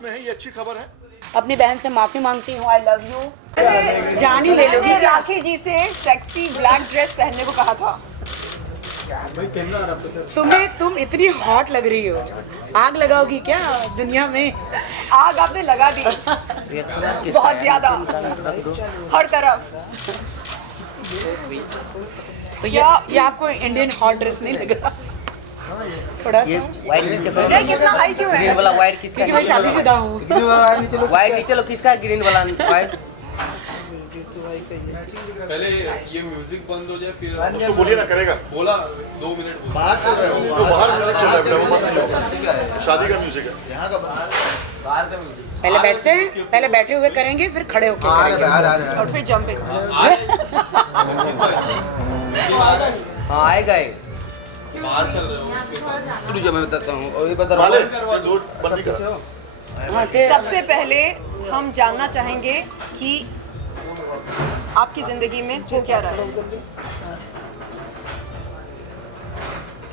साथ में है, ये अच्छी खबर है। अपनी बहन से माफी मांगती हूँ, आई लव यू। जान ही ले लोगी मैंने क्या? राखी जी से सेक्सी ब्लैक ड्रेस पहनने को कहा था। तुम इतनी हॉट लग रही हो, आग लगाओगी क्या दुनिया में? आग आपने लगा दी बहुत ज्यादा, हर तरफ। तो ये आपको इंडियन हॉट ड्रेस नहीं लग रहा? थोड़ा सा वाइट नीचे करो, नहीं, कितना हाई क्यों ग्रीन है? वाला वाइट किसका क्योंकि मैं शादीशुदा हूँ। वाइट नीचे लो, किसका ग्रीन वाला वाइट? पहले ये म्यूजिक बंद हो जाए फिर उसको बोलिए ना, करेगा। बोला 2 मिनट बोला। बाहर चल रहा है, वो बाहर म्यूजिक चल रहा है, वो मत लो। शादी का म्यूजिक है। यहाँ का बाहर का म्यूजिक पहले बैठते हैं, पहले बैठे हुए करेंगे, फिर खड़े होकर करेंगे। और फिर जंपिंग। हाँ आएगा ये। बाहर चल रहे हो। रुको मैं बताता हूँ, और ये बता वाले दो बंदी कर। हाँ, सबसे पहले हम जानना चाहेंगे कि आपकी जिंदगी में हो क्या रहा है।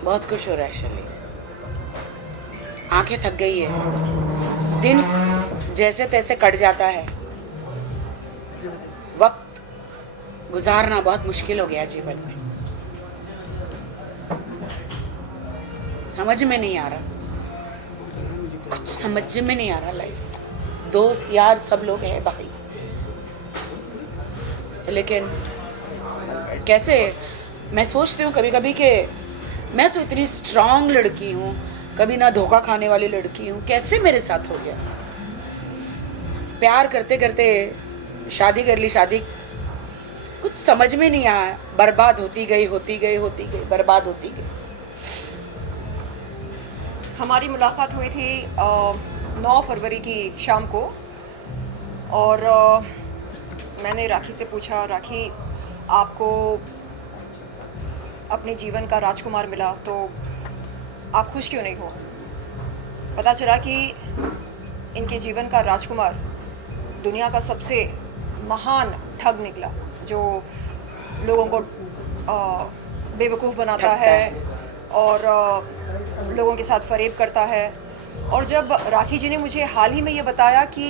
बहुत खुश हो रहा है शर्ली, आंखें थक गई है, दिन जैसे तैसे कट जाता है, वक्त गुजारना बहुत मुश्किल हो गया जीवन में। समझ में नहीं आ रहा, कुछ समझ में नहीं आ रहा लाइफ। दोस्त यार सब लोग हैं भाई, लेकिन कैसे मैं सोचती हूँ कभी कभी कि मैं तो इतनी स्ट्रांग लड़की हूँ, कभी ना धोखा खाने वाली लड़की हूँ, कैसे मेरे साथ हो गया? प्यार करते करते शादी कर ली, शादी कुछ समझ में नहीं आया, बर्बाद होती गई बर्बाद होती गई। हमारी मुलाकात हुई थी 9 फरवरी की शाम को, और मैंने राखी से पूछा, राखी आपको अपने जीवन का राजकुमार मिला तो आप खुश क्यों नहीं हो? पता चला कि इनके जीवन का राजकुमार दुनिया का सबसे महान ठग निकला, जो लोगों को बेवकूफ़ बनाता है और लोगों के साथ फरेब करता है। और जब राखी जी ने मुझे हाल ही में ये बताया कि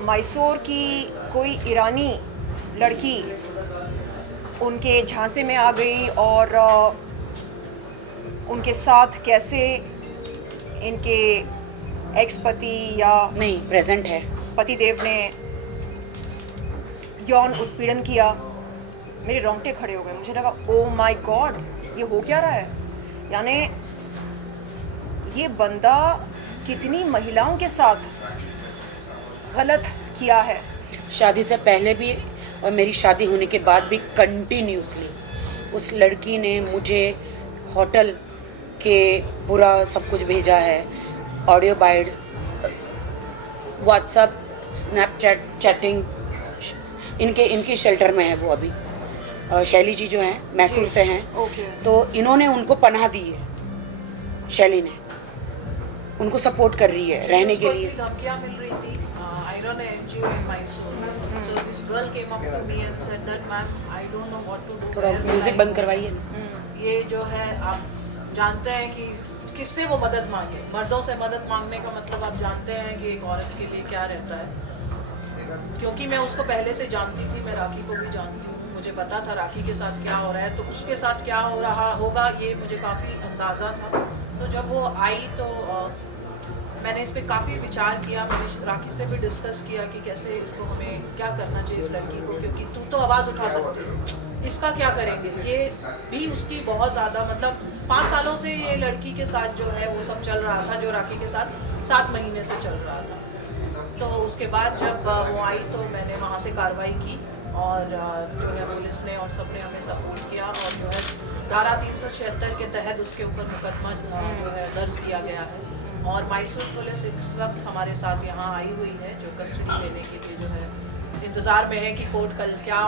मैसूर की कोई ईरानी लड़की उनके झांसे में आ गई और उनके साथ कैसे इनके एक्स पति या नहीं प्रेजेंट है पति देव ने यौन उत्पीड़न किया, मेरे रोंगटे खड़े हो गए। मुझे लगा ओ माय गॉड, ये हो क्या रहा है? यानी ये बंदा कितनी महिलाओं के साथ गलत किया है। शादी से पहले भी और मेरी शादी होने के बाद भी कंटिन्यूसली उस लड़की ने मुझे होटल के पूरा सब कुछ भेजा है, audio bytes, WhatsApp, Snapchat, chatting. इनके शेल्टर में है वो अभी, शैली जी जो हैं मैसूर से हैं, तो इन्होंने उनको पनाह दी है, शैली ने उनको सपोर्ट कर रही है रहने के लिए। धमकियां मिल रही थी। I run an NGO in Mysore. So this girl came up to me and said that ma'am, I don't know what to do. थोड़ा म्यूजिक बंद करवाइए ना। ये जो है आप जानते हैं कि किससे वो मदद मांगे। मर्दों से मदद मांगने का मतलब आप जानते हैं कि एक औरत के लिए क्या रहता है। क्योंकि मैं उसको पहले से जानती थी, मैं राखी को भी जानती हूँ, मुझे पता था राखी के साथ क्या हो रहा है, तो उसके साथ क्या हो रहा होगा ये मुझे काफ़ी अंदाज़ा था। तो जब वो आई तो मैंने इस पर काफ़ी विचार किया, मैंने राखी से भी डिस्कस किया कि कैसे इसको हमें क्या करना चाहिए इस लड़की को, क्योंकि तू तो आवाज़ उठा सकती है, इसका क्या करेंगे? ये भी उसकी बहुत ज़्यादा मतलब 5 सालों से ये लड़की के साथ जो है वो सब चल रहा था, जो राखी के साथ 7 महीने से चल रहा था। तो उसके बाद जब वो आई तो मैंने वहाँ से कार्रवाई की और जो है पुलिस ने और सब ने हमें सपोर्ट किया और जो है धारा 376 के तहत उसके ऊपर मुकदमा जो है दर्ज किया गया है। और मैसूर पुलिस इस वक्त हमारे साथ यहाँ आई हुई है, जो कस्टडी लेने के लिए जो है इंतज़ार में है कि कोर्ट कल क्या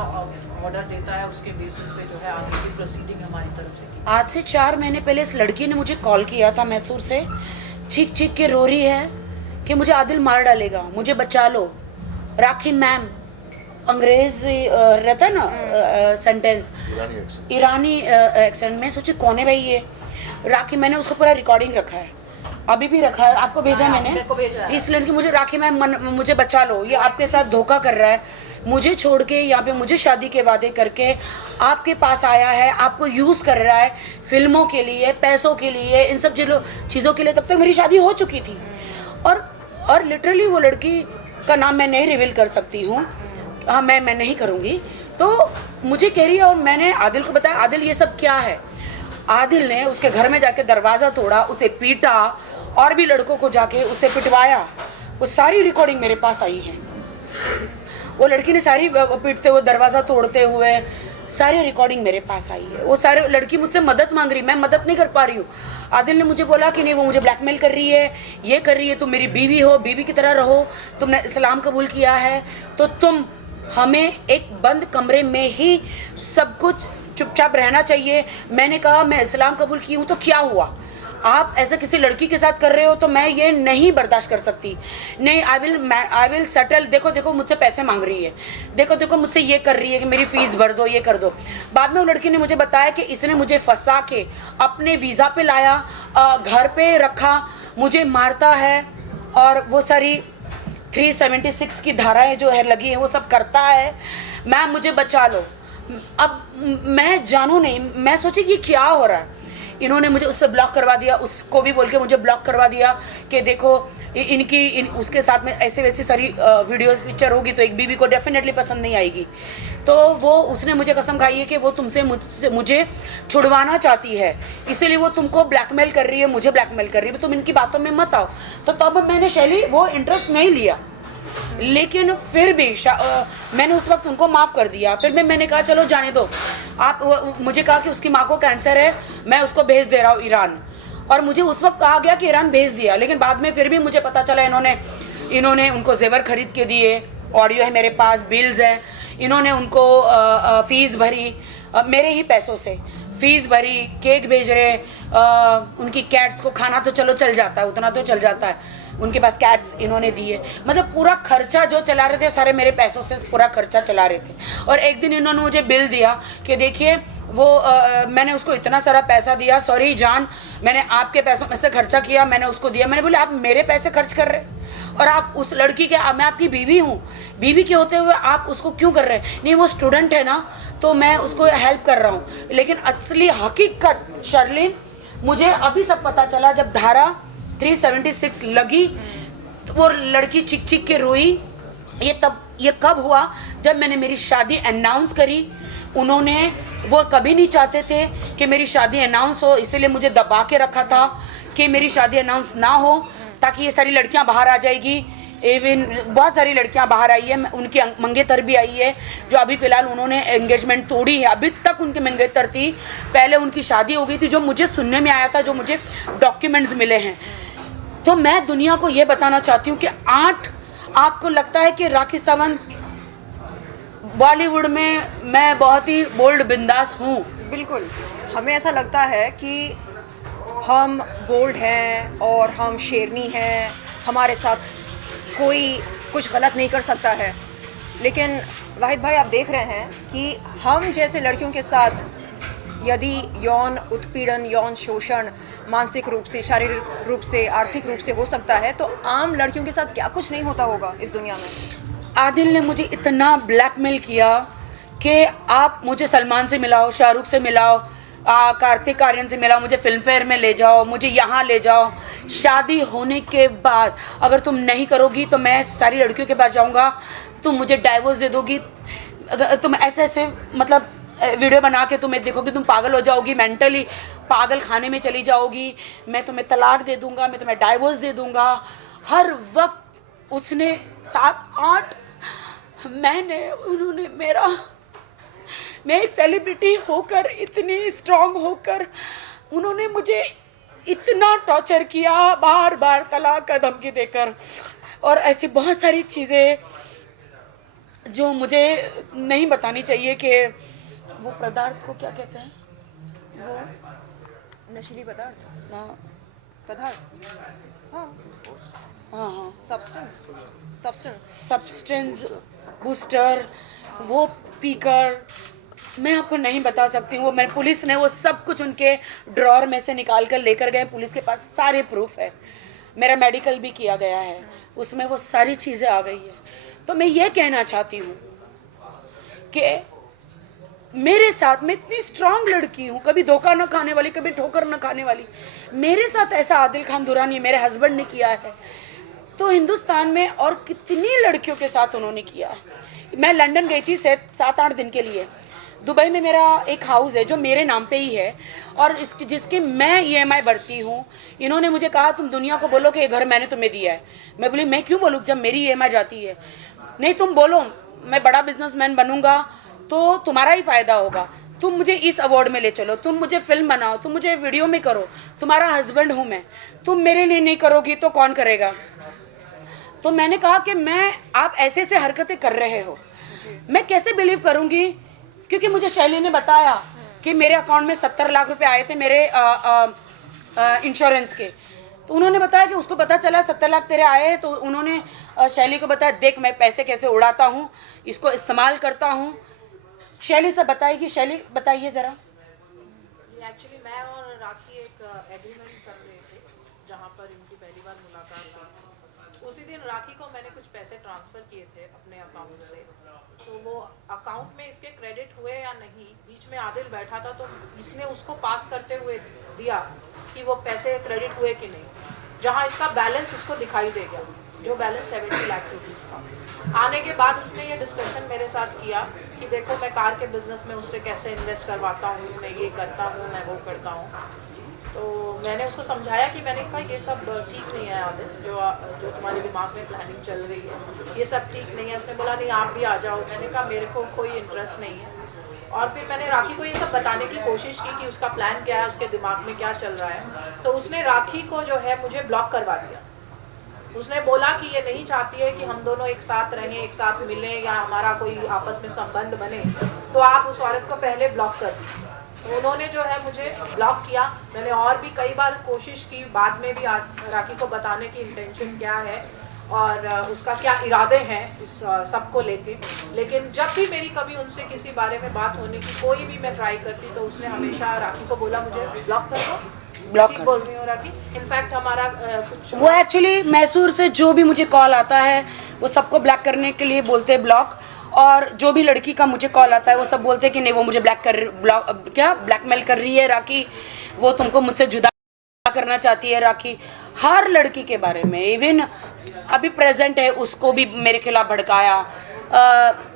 ऑर्डर देता है, उसके बेसिस पे जो है आगे की प्रोसीडिंग हमारी तरफ से की। आज से 4 महीने पहले इस लड़की ने मुझे कॉल किया था मैसूर से, चीख चीख के रो रही है कि मुझे आदिल मार डालेगा, मुझे बचा लो। राखी मैम, अंग्रेज रहता ना सेंटेंस, ईरानी एक्सेंट में। सोचे कौन है भाई ये राखी? मैंने उसको पूरा रिकॉर्डिंग रखा है, अभी भी रखा है, आपको भेजा हाँ, मैंने, मेरे को भेजा है। इस लड़की मुझे राखी मैम मुझे बचा लो, ये आपके साथ धोखा कर रहा है, मुझे छोड़ के यहाँ पे मुझे शादी के वादे करके आपके पास आया है, आपको यूज़ कर रहा है फिल्मों के लिए, पैसों के लिए, इन सब चीज़ों के लिए। तब तक मेरी शादी हो चुकी थी। और लिटरली वो लड़की का नाम मैं नहीं रिवील कर सकती हूँ, हाँ मैं नहीं करूँगी। तो मुझे कह रही है, और मैंने आदिल को बताया, आदिल ये सब क्या है। आदिल ने उसके घर में जाके दरवाज़ा तोड़ा, उसे पीटा, और भी लड़कों को जाके उसे पिटवाया। वो सारी रिकॉर्डिंग मेरे पास आई है। वो लड़की ने सारी पीटते हुए, दरवाज़ा तोड़ते हुए सारी रिकॉर्डिंग मेरे पास आई है। वो सारे लड़की मुझसे मदद मांग रही, मैं मदद नहीं कर पा रही हूँ। आदिल ने मुझे बोला कि नहीं, वो मुझे ब्लैकमेल कर रही है, ये कर रही है, तुम मेरी बीवी हो, बीवी की तरह रहो, तुमने इस्लाम कबूल किया है तो तुम हमें एक बंद कमरे में ही सब कुछ चुपचाप रहना चाहिए। मैंने कहा मैं इस्लाम कबूल की हूँ तो क्या हुआ, आप ऐसा किसी लड़की के साथ कर रहे हो तो मैं ये नहीं बर्दाश्त कर सकती। नहीं, आई विल सेटल। देखो मुझसे पैसे मांग रही है, देखो मुझसे ये कर रही है कि मेरी फ़ीस भर दो, ये कर दो। बाद में वो लड़की ने मुझे बताया कि इसने मुझे फंसा के अपने वीज़ा पे लाया, घर पे रखा, मुझे मारता है, और वो सारी 376 की धाराएं जो है लगी हैं वो सब करता है। मैम मुझे बचा लो। अब मैं जानू नहीं, मैं सोची कि क्या हो रहा है। इन्होंने मुझे उससे ब्लॉक करवा दिया, उसको भी बोल के मुझे ब्लॉक करवा दिया कि देखो उसके साथ में ऐसे वैसी सारी वीडियोस पिक्चर होगी तो एक बीवी को डेफिनेटली पसंद नहीं आएगी। तो उसने मुझे कसम खाई है कि वो मुझे छुड़वाना चाहती है, इसीलिए वो तुमको ब्लैकमेल कर रही है, मुझे ब्लैकमेल कर रही है, तुम इनकी बातों में मत आओ। तो तब मैंने शैली वो इंटरेस्ट नहीं लिया, लेकिन फिर भी मैंने उस वक्त उनको माफ़ कर दिया। फिर मैंने कहा चलो जाने दो आप। मुझे कहा कि उसकी माँ को कैंसर है, मैं उसको भेज दे रहा हूँ ईरान, और मुझे उस वक्त कहा गया कि ईरान भेज दिया। लेकिन बाद में फिर भी मुझे पता चला इन्होंने उनको जेवर खरीद के दिए, ऑडियो है मेरे पास, बिल्स है, इन्होंने उनको फ़ीस भरी, मेरे ही पैसों से फ़ीस भरी, केक भेज रहे, उनकी कैट्स को खाना तो चलो चल जाता है, उतना तो चल जाता है, उनके पास कैट्स इन्होंने दिए। मतलब पूरा खर्चा जो चला रहे थे सारे मेरे पैसों से पूरा खर्चा चला रहे थे। और एक दिन इन्होंने मुझे बिल दिया कि देखिए वो मैंने उसको इतना सारा पैसा दिया, सॉरी जान, मैंने आपके पैसों में से खर्चा किया, मैंने उसको दिया। मैंने बोले आप मेरे पैसे खर्च कर रहे और आप उस लड़की के, मैं आपकी बीवी हूँ, बीवी के होते हुए आप उसको क्यों कर रहे हैं? नहीं वो स्टूडेंट है ना, तो मैं उसको हेल्प कर रहा हूँ। लेकिन असली हकीकत शर्लिन मुझे अभी सब पता चला, जब धारा 376 लगी तो वो लड़की चिक चिक के रोई। ये कब हुआ? जब मैंने मेरी शादी अनाउंस करी। वो कभी नहीं चाहते थे कि मेरी शादी अनाउंस हो, इसलिए मुझे दबा के रखा था कि मेरी शादी अनाउंस ना हो, ताकि ये सारी लड़कियां बाहर आ जाएगी। इवन बहुत सारी लड़कियां बाहर आई है, उनकी मंगेतर भी आई है, जो अभी फ़िलहाल उन्होंने एंगेजमेंट तोड़ी है। अभी तक उनकी मंगेतर थी, पहले उनकी शादी हो गई थी, जो मुझे सुनने में आया था, जो मुझे डॉक्यूमेंट्स मिले हैं। तो मैं दुनिया को ये बताना चाहती हूँ कि आपको लगता है कि राखी सावंत बॉलीवुड में मैं बहुत ही बोल्ड बिंदास हूँ। बिल्कुल, हमें ऐसा लगता है कि हम बोल्ड हैं और हम शेरनी हैं, हमारे साथ कोई कुछ गलत नहीं कर सकता है। लेकिन वाहिद भाई आप देख रहे हैं कि हम जैसे लड़कियों के साथ यदि यौन उत्पीड़न, यौन शोषण मानसिक रूप से, शारीरिक रूप से, आर्थिक रूप से हो सकता है, तो आम लड़कियों के साथ क्या कुछ नहीं होता होगा इस दुनिया में। आदिल ने मुझे इतना ब्लैकमेल किया कि आप मुझे सलमान से मिलाओ, शाहरुख से मिलाओ, कार्तिक आर्यन से मिलाओ, मुझे फिल्म फेयर में ले जाओ, मुझे यहाँ ले जाओ। शादी होने के बाद अगर तुम नहीं करोगी तो मैं सारी लड़कियों के पास जाऊँगा, तुम मुझे डाइवोर्स दे दोगी, अगर तुम ऐसे मतलब वीडियो बना के तुम्हें देखोगी, तुम पागल हो जाओगी, मेंटली पागल खाने में चली जाओगी, मैं तुम्हें तलाक दे दूँगा, मैं तुम्हें डाइवोर्स दे दूँगा। हर वक्त उसने 7-8 महीने उन्होंने मैं एक सेलिब्रिटी होकर, इतनी स्ट्रांग होकर, उन्होंने मुझे इतना टॉर्चर किया, बार बार तलाक का धमकी देकर, और ऐसी बहुत सारी चीज़ें जो मुझे नहीं बतानी चाहिए। कि वो पदार्थ को क्या कहते हैं, वो नशीली पदार्थ, ना पदार्थ, हाँ सब्सटेंस बूस्टर, वो पीकर मैं आपको नहीं बता सकती हूँ। मैं पुलिस ने वो सब कुछ उनके ड्रॉर में से निकाल कर लेकर गए। पुलिस के पास सारे प्रूफ है, मेरा मेडिकल भी किया गया है, उसमें वो सारी चीज़ें आ गई है। तो मैं ये कहना चाहती हूँ कि मेरे साथ, मैं इतनी स्ट्रांग लड़की हूँ, कभी धोखा न खाने वाली, कभी ठोकर न खाने वाली, मेरे साथ ऐसा आदिल खान दुरानी मेरे हस्बैंड ने किया है, तो हिंदुस्तान में और कितनी लड़कियों के साथ उन्होंने किया है। मैं लंदन गई थी 7-8 दिन के लिए। दुबई में मेरा एक हाउस है जो मेरे नाम पे ही है और जिसकी मैं EMI भरती हूँ। इन्होंने मुझे कहा तुम दुनिया को बोलो कि ये घर मैंने तुम्हें दिया है। मैं बोली मैं क्यों बोलूँ जब मेरी EMI जाती है। नहीं, तुम बोलो, मैं बड़ा बिजनेसमैन बनूंगा तो तुम्हारा ही फ़ायदा होगा। तुम मुझे इस अवार्ड में ले चलो, तुम मुझे फिल्म बनाओ, तुम मुझे वीडियो में करो, तुम्हारा हस्बैंड हूँ मैं, तुम मेरे लिए नहीं करोगी तो कौन करेगा। तो मैंने कहा कि आप ऐसे ऐसे हरकतें कर रहे हो, मैं कैसे बिलीव करूँगी, क्योंकि मुझे शैली ने बताया कि मेरे अकाउंट में 70 लाख रुपए आए थे मेरे इंश्योरेंस के। तो उन्होंने बताया कि उसको पता चला 70 लाख तेरे आए हैं, तो उन्होंने शैली को बताया देख मैं पैसे कैसे उड़ाता हूँ, इसको इस्तेमाल करता हूँ। शैली से बताएगी, शैली बताइए ज़रा। एक्चुअली मैं और राखी एक एग्रीमेंट कर रहे थे जहाँ पर इनकी पहली बार मुलाकात हुई। उसी दिन राखी को मैंने कुछ पैसे ट्रांसफ़र किए थे अपने अकाउंट से, तो वो अकाउंट में इसके क्रेडिट हुए या नहीं, बीच में आदिल बैठा था तो इसने उसको पास करते हुए दिया कि वो पैसे क्रेडिट हुए कि नहीं, जहाँ इसका बैलेंस इसको दिखाई दे गया, जो बैलेंस 70 लाख रुपीज़ था। आने के बाद उसने ये डिस्कशन मेरे साथ किया कि देखो मैं कार के बिज़नेस में उससे कैसे इन्वेस्ट करवाता हूँ, मैं ये करता हूँ, मैं वो करता हूँ। तो मैंने उसको समझाया कि मैंने कहा ये सब ठीक नहीं है आदिल, जो तुम्हारे दिमाग में प्लानिंग चल रही है ये सब ठीक नहीं है। उसने बोला नहीं आप भी आ जाओ। मैंने कहा मेरे को कोई इंटरेस्ट नहीं है। और फिर मैंने राखी को ये सब बताने की कोशिश की कि उसका प्लान क्या है, उसके दिमाग में क्या चल रहा है। तो उसने राखी को जो है मुझे ब्लॉक करवा दिया। उसने बोला कि ये नहीं चाहती है कि हम दोनों एक साथ रहें, एक साथ मिलें या हमारा कोई आपस में संबंध बने, तो आप उस औरत को पहले ब्लॉक कर दीजिए। तो उन्होंने जो है मुझे ब्लॉक किया। मैंने और भी कई बार कोशिश की, बाद में भी राखी को बताने की इंटेंशन क्या है और उसका क्या इरादे हैं इस सबको लेके, लेकिन जब भी मेरी कभी उनसे किसी बारे में बात होने की कोई भी मैं ट्राई करती तो उसने हमेशा राखी को बोला मुझे ब्लॉक कर दो। ब्लॉक ठीक बोल रही हूँ राखी। इनफैक्ट हमारा कुछ वो एक्चुअली मैसूर से जो भी मुझे कॉल आता है वो सबको ब्लॉक करने के लिए बोलते हैं ब्लॉक, और जो भी लड़की का मुझे कॉल आता है वो सब बोलते हैं कि नहीं वो मुझे ब्लैकमेल कर रही है राखी, वो तुमको मुझसे जुदा करना चाहती है राखी। हर लड़की के बारे में, इवन अभी प्रेजेंट है उसको भी मेरे खिलाफ भड़काया,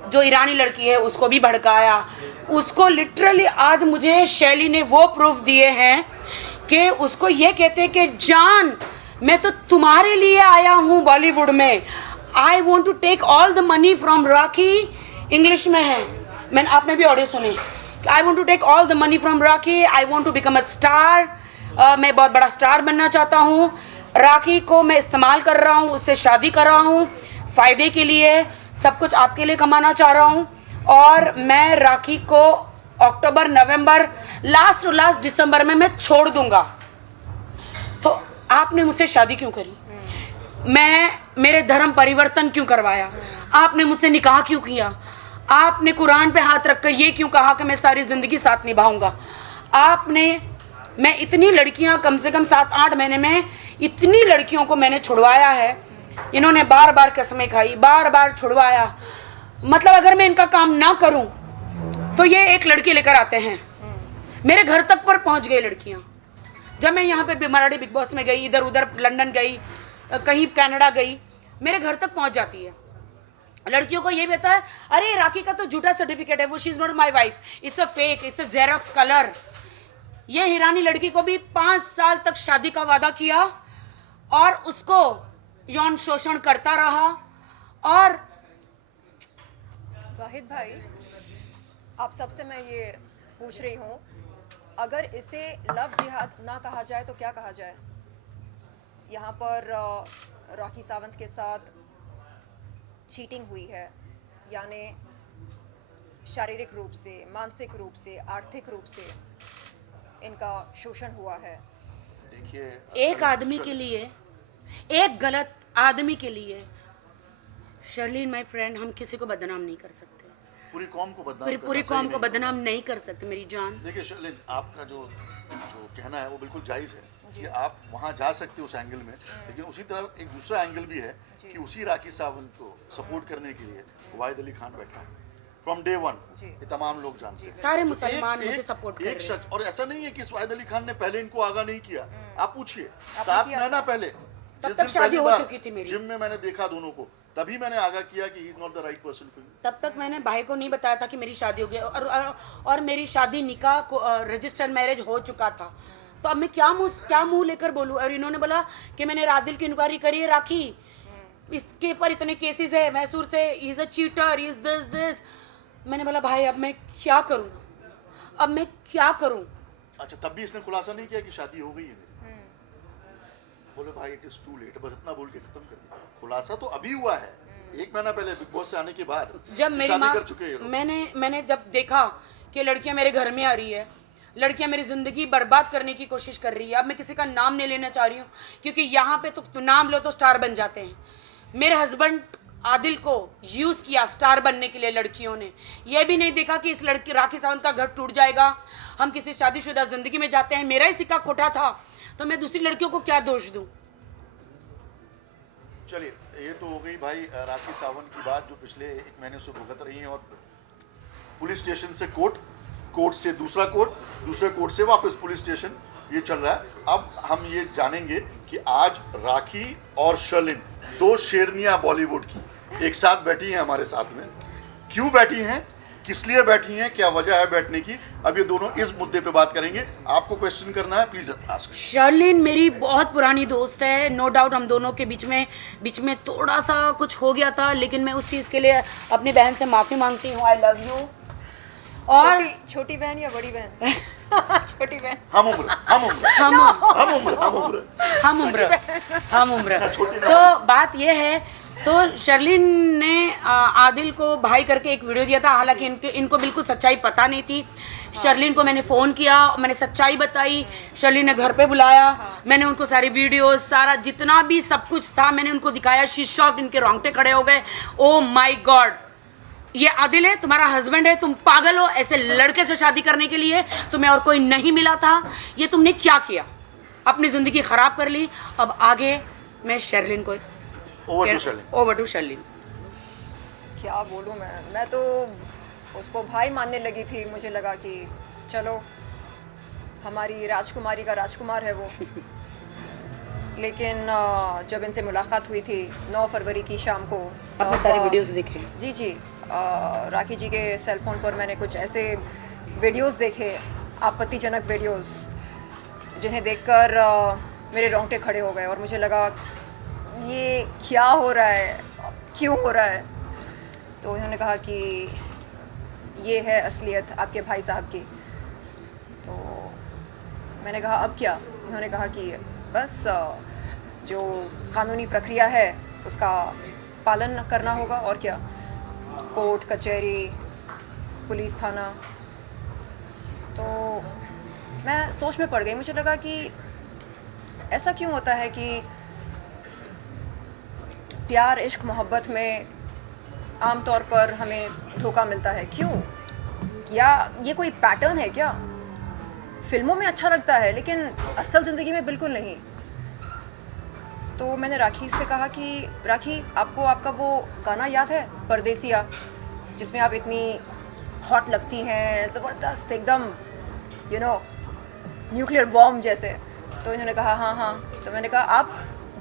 जो ईरानी लड़की है उसको भी भड़काया। उसको लिटरली आज मुझे शैली ने वो प्रूफ दिए हैं कि उसको ये कहते हैं कि जान मैं तो तुम्हारे लिए आया हूँ बॉलीवुड में, I want to take all the money from Rakhi. English में है, मैंने आपने भी ऑडियो सुनी, I want to take all the money from Rakhi, I want to become a star, मैं बहुत बड़ा स्टार बनना चाहता हूँ। राखी को मैं इस्तेमाल कर रहा हूँ, उससे शादी कर रहा हूँ फ़ायदे के लिए, सब कुछ आपके लिए कमाना चाह रहा हूँ। और मैं राखी को अक्टूबर नवंबर लास्ट दिसंबर में मैं छोड़ दूंगा। तो आपने मुझसे शादी क्यों करी, मेरे धर्म परिवर्तन क्यों करवाया, आपने मुझसे निकाह क्यों किया, आपने कुरान पे हाथ रखकर ये क्यों कहा कि मैं सारी ज़िंदगी साथ निभाऊंगा। मैं इतनी लड़कियां, कम से कम 7-8 महीने में इतनी लड़कियों को मैंने छुड़वाया है। इन्होंने बार बार कसमें खाई, बार बार छुड़वाया। मतलब अगर मैं इनका काम ना करूं तो ये एक लड़की लेकर आते हैं, मेरे घर तक पर पहुंच गई लड़कियां। जब मैं यहाँ पे मराठी बिग बॉस में गई, इधर उधर लंदन गई, कहीं कनाडा गई, मेरे घर तक पहुंच जाती है। लड़कियों को ये भी होता है अरे राखी का तो झूठा सर्टिफिकेट है, वो she is not my wife, it's a fake, it's a xerox colour. ये हीरानी लड़की को भी 5 साल तक शादी का वादा किया और उसको यौन शोषण करता रहा। और वाहिद भाई, आप सबसे मैं ये पूछ रही हूँ, अगर इसे लव जिहाद ना कहा जाए तो क्या कहा जाए? यहाँ पर राखी सावंत के साथ चीटिंग हुई है, यानी शारीरिक रूप से, मानसिक रूप से, आर्थिक रूप से इनका शोषण हुआ है। देखिए, एक आदमी के लिए, एक गलत आदमी के लिए, शर्लिन माय फ्रेंड, हम किसी को बदनाम नहीं कर सकते। पूरी कौम को बदनाम पूरी करना कौम सही को नहीं बदनाम नहीं कर सकते मेरी जान। देखिए शर्लिन, आपका जो कहना है वो बिल्कुल जायज़ है कि आप वहाँ जा सकते हो उस एंगल में, लेकिन उसी तरह एक दूसरा एंगल भी है कि उसी राखी सावंत को सपोर्ट करने के लिए वाहिद अली खान बैठा है फ्रॉम डे वन। ये तमाम लोग जानते हैं, सारे तो मुसलमान मुझे सपोर्ट कर एक रहे हैं। शख्स, और ऐसा नहीं है कि वाहिद अली खान ने पहले इनको आगाह नहीं किया। आप पूछिए 7 महीना पहले तब जिस तक दिन शादी पहली हो बार चुकी थी मेरी। जिम में मैंने देखा दोनों को, तभी मैंने आगाह किया कि he is not the right person for you. तब तक मैंने भाई को नहीं बताया था कि मेरी शादी हो गई, और मेरी शादी निकाह को रजिस्टर्ड मैरिज हो चुका था। तो अब मैं क्या मुंह लेकर बोलूं? और इन्होंने बोला कि मैंने रादिल की इंक्वायरी करी है राखी, इसके पर इतने केसेस है मैसूर से, he is a cheater, he is this. मैंने बोला भाई अब मैं क्या करूं, अब मैं क्या करूं? अच्छा, तब भी इसने खुलासा नहीं किया कि शादी हो गई है मेरी? बोले भाई इट इज टू लेट, बस इतना बोल के खत्म कर दिया। खुलासा तो अभी हुआ है, 1 महीना पहले बिग बॉस से आने के बाद जब मेरी शादी माँ, कर चुके हैं ये लोग। मैंने जब देखा कि लड़कियां मेरे घर में आ रही है, लड़कियां मेरी ज़िंदगी बर्बाद करने की कोशिश कर रही है। अब मैं किसी का नाम नहीं लेना चाह रही हूँ, क्योंकि यहाँ पे तो नाम लो तो स्टार बन जाते हैं। मेरे हस्बैंड आदिल को यूज़ किया स्टार बनने के लिए लड़कियों ने। यह भी नहीं देखा कि इस लड़की राखी सावंत का घर टूट जाएगा, हम किसी शादीशुदा ज़िंदगी में जाते हैं। मेरा ही सिक्का खोटा था, तो मैं दूसरी लड़कियों को क्या दोष दूँ? चलिए, ये तो हो गई भाई राखी सावंत की बात, जो पिछले 1 महीने से भुगत रही हैं, और पुलिस स्टेशन से कोर्ट, कोर्ट से दूसरा कोर्ट, दूसरे कोर्ट से वापस पुलिस स्टेशन, ये चल रहा है। अब हम ये जानेंगे कि आज राखी और शर्लिन, 2 शेरनियां बॉलीवुड की, एक साथ बैठी हैं हमारे साथ में। क्यों बैठी हैं, किस लिए बैठी हैं, क्या वजह है बैठने की, अब ये दोनों इस मुद्दे पे बात करेंगे। आपको क्वेश्चन करना है, प्लीज आस्क। शर्लिन मेरी बहुत पुरानी दोस्त है, नो डाउट हम दोनों के बीच में थोड़ा सा कुछ हो गया था, लेकिन मैं उस चीज़ के लिए अपनी बहन से माफ़ी मांगती हूँ। आई लव यू। और छोटी बहन या बड़ी बहन? छोटी बहन। हम उम्र तो बात यह है, तो शर्लिन ने आदिल को भाई करके एक वीडियो दिया था, हालांकि इनको बिल्कुल सच्चाई पता नहीं थी। शर्लिन को मैंने फ़ोन किया, मैंने सच्चाई बताई, शर्लिन ने घर पे बुलाया, मैंने उनको सारी वीडियोस, सारा जितना भी सब कुछ था मैंने उनको दिखाया। शी शॉक्ड, इनके रोंगटे खड़े हो गए। ओ माय गॉड, ये आदिल है, तुम्हारा हस्बैंड है, तुम पागल हो? ऐसे लड़के से शादी करने के लिए तुम्हें और कोई नहीं मिला था? ये तुमने क्या किया? अपनी ज़िंदगी ख़राब कर ली। अब आगे मैं शर्लिन को ओवर टू शर्लिन। क्या बोलूँ मैं तो उसको भाई मानने लगी थी। मुझे लगा कि चलो हमारी राजकुमारी का राजकुमार है वो। लेकिन जब इनसे मुलाकात हुई थी 9 फरवरी की शाम को, आपने सारी वीडियोस देखे? जी, राखी जी के सेल फोन पर मैंने कुछ ऐसे वीडियोस देखे, आपत्तिजनक वीडियोस, जिन्हें देखकर मेरे रोंगटे खड़े हो गए और मुझे लगा ये क्या हो रहा है, क्यों हो रहा है। तो उन्होंने कहा कि ये है असलियत आपके भाई साहब की। तो मैंने कहा अब क्या? उन्होंने कहा कि बस जो कानूनी प्रक्रिया है उसका पालन करना होगा, और क्या, कोर्ट कचहरी पुलिस थाना। तो मैं सोच में पड़ गई। मुझे लगा कि ऐसा क्यों होता है कि प्यार इश्क मोहब्बत में आमतौर पर हमें धोखा मिलता है, क्यों? या ये कोई पैटर्न है क्या? फिल्मों में अच्छा लगता है लेकिन असल ज़िंदगी में बिल्कुल नहीं। तो मैंने राखी से कहा कि राखी, आपको आपका वो गाना याद है परदेसिया, जिसमें आप इतनी हॉट लगती हैं, ज़बरदस्त एकदम, न्यूक्लियर बॉम्ब जैसे। तो इन्होंने कहा हाँ। तो मैंने कहा आप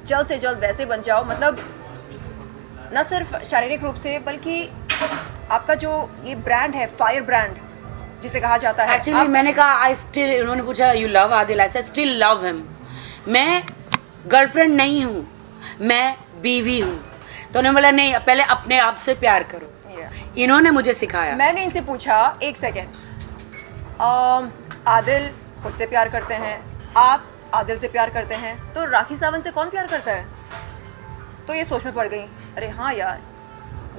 जल्द से जल्द वैसे बन जाओ, मतलब न सिर्फ शारीरिक रूप से बल्कि आपका जो ये ब्रांड है, फायर ब्रांड जिसे कहा जाता है। एक्चुअली मैंने कहा उन्होंने पूछा you love Adil, I still love him. मैं गर्लफ्रेंड नहीं हूँ, मैं बीवी हूँ। तो उन्होंने बोला नहीं, पहले अपने आप से प्यार करो। इन्होंने मुझे सिखाया। मैंने इनसे पूछा, एक सेकेंड, आदिल खुद से प्यार करते हैं, आप आदिल से प्यार करते हैं, तो राखी सावंत से कौन प्यार करता है? तो ये सोच में पड़ गई, अरे हाँ यार,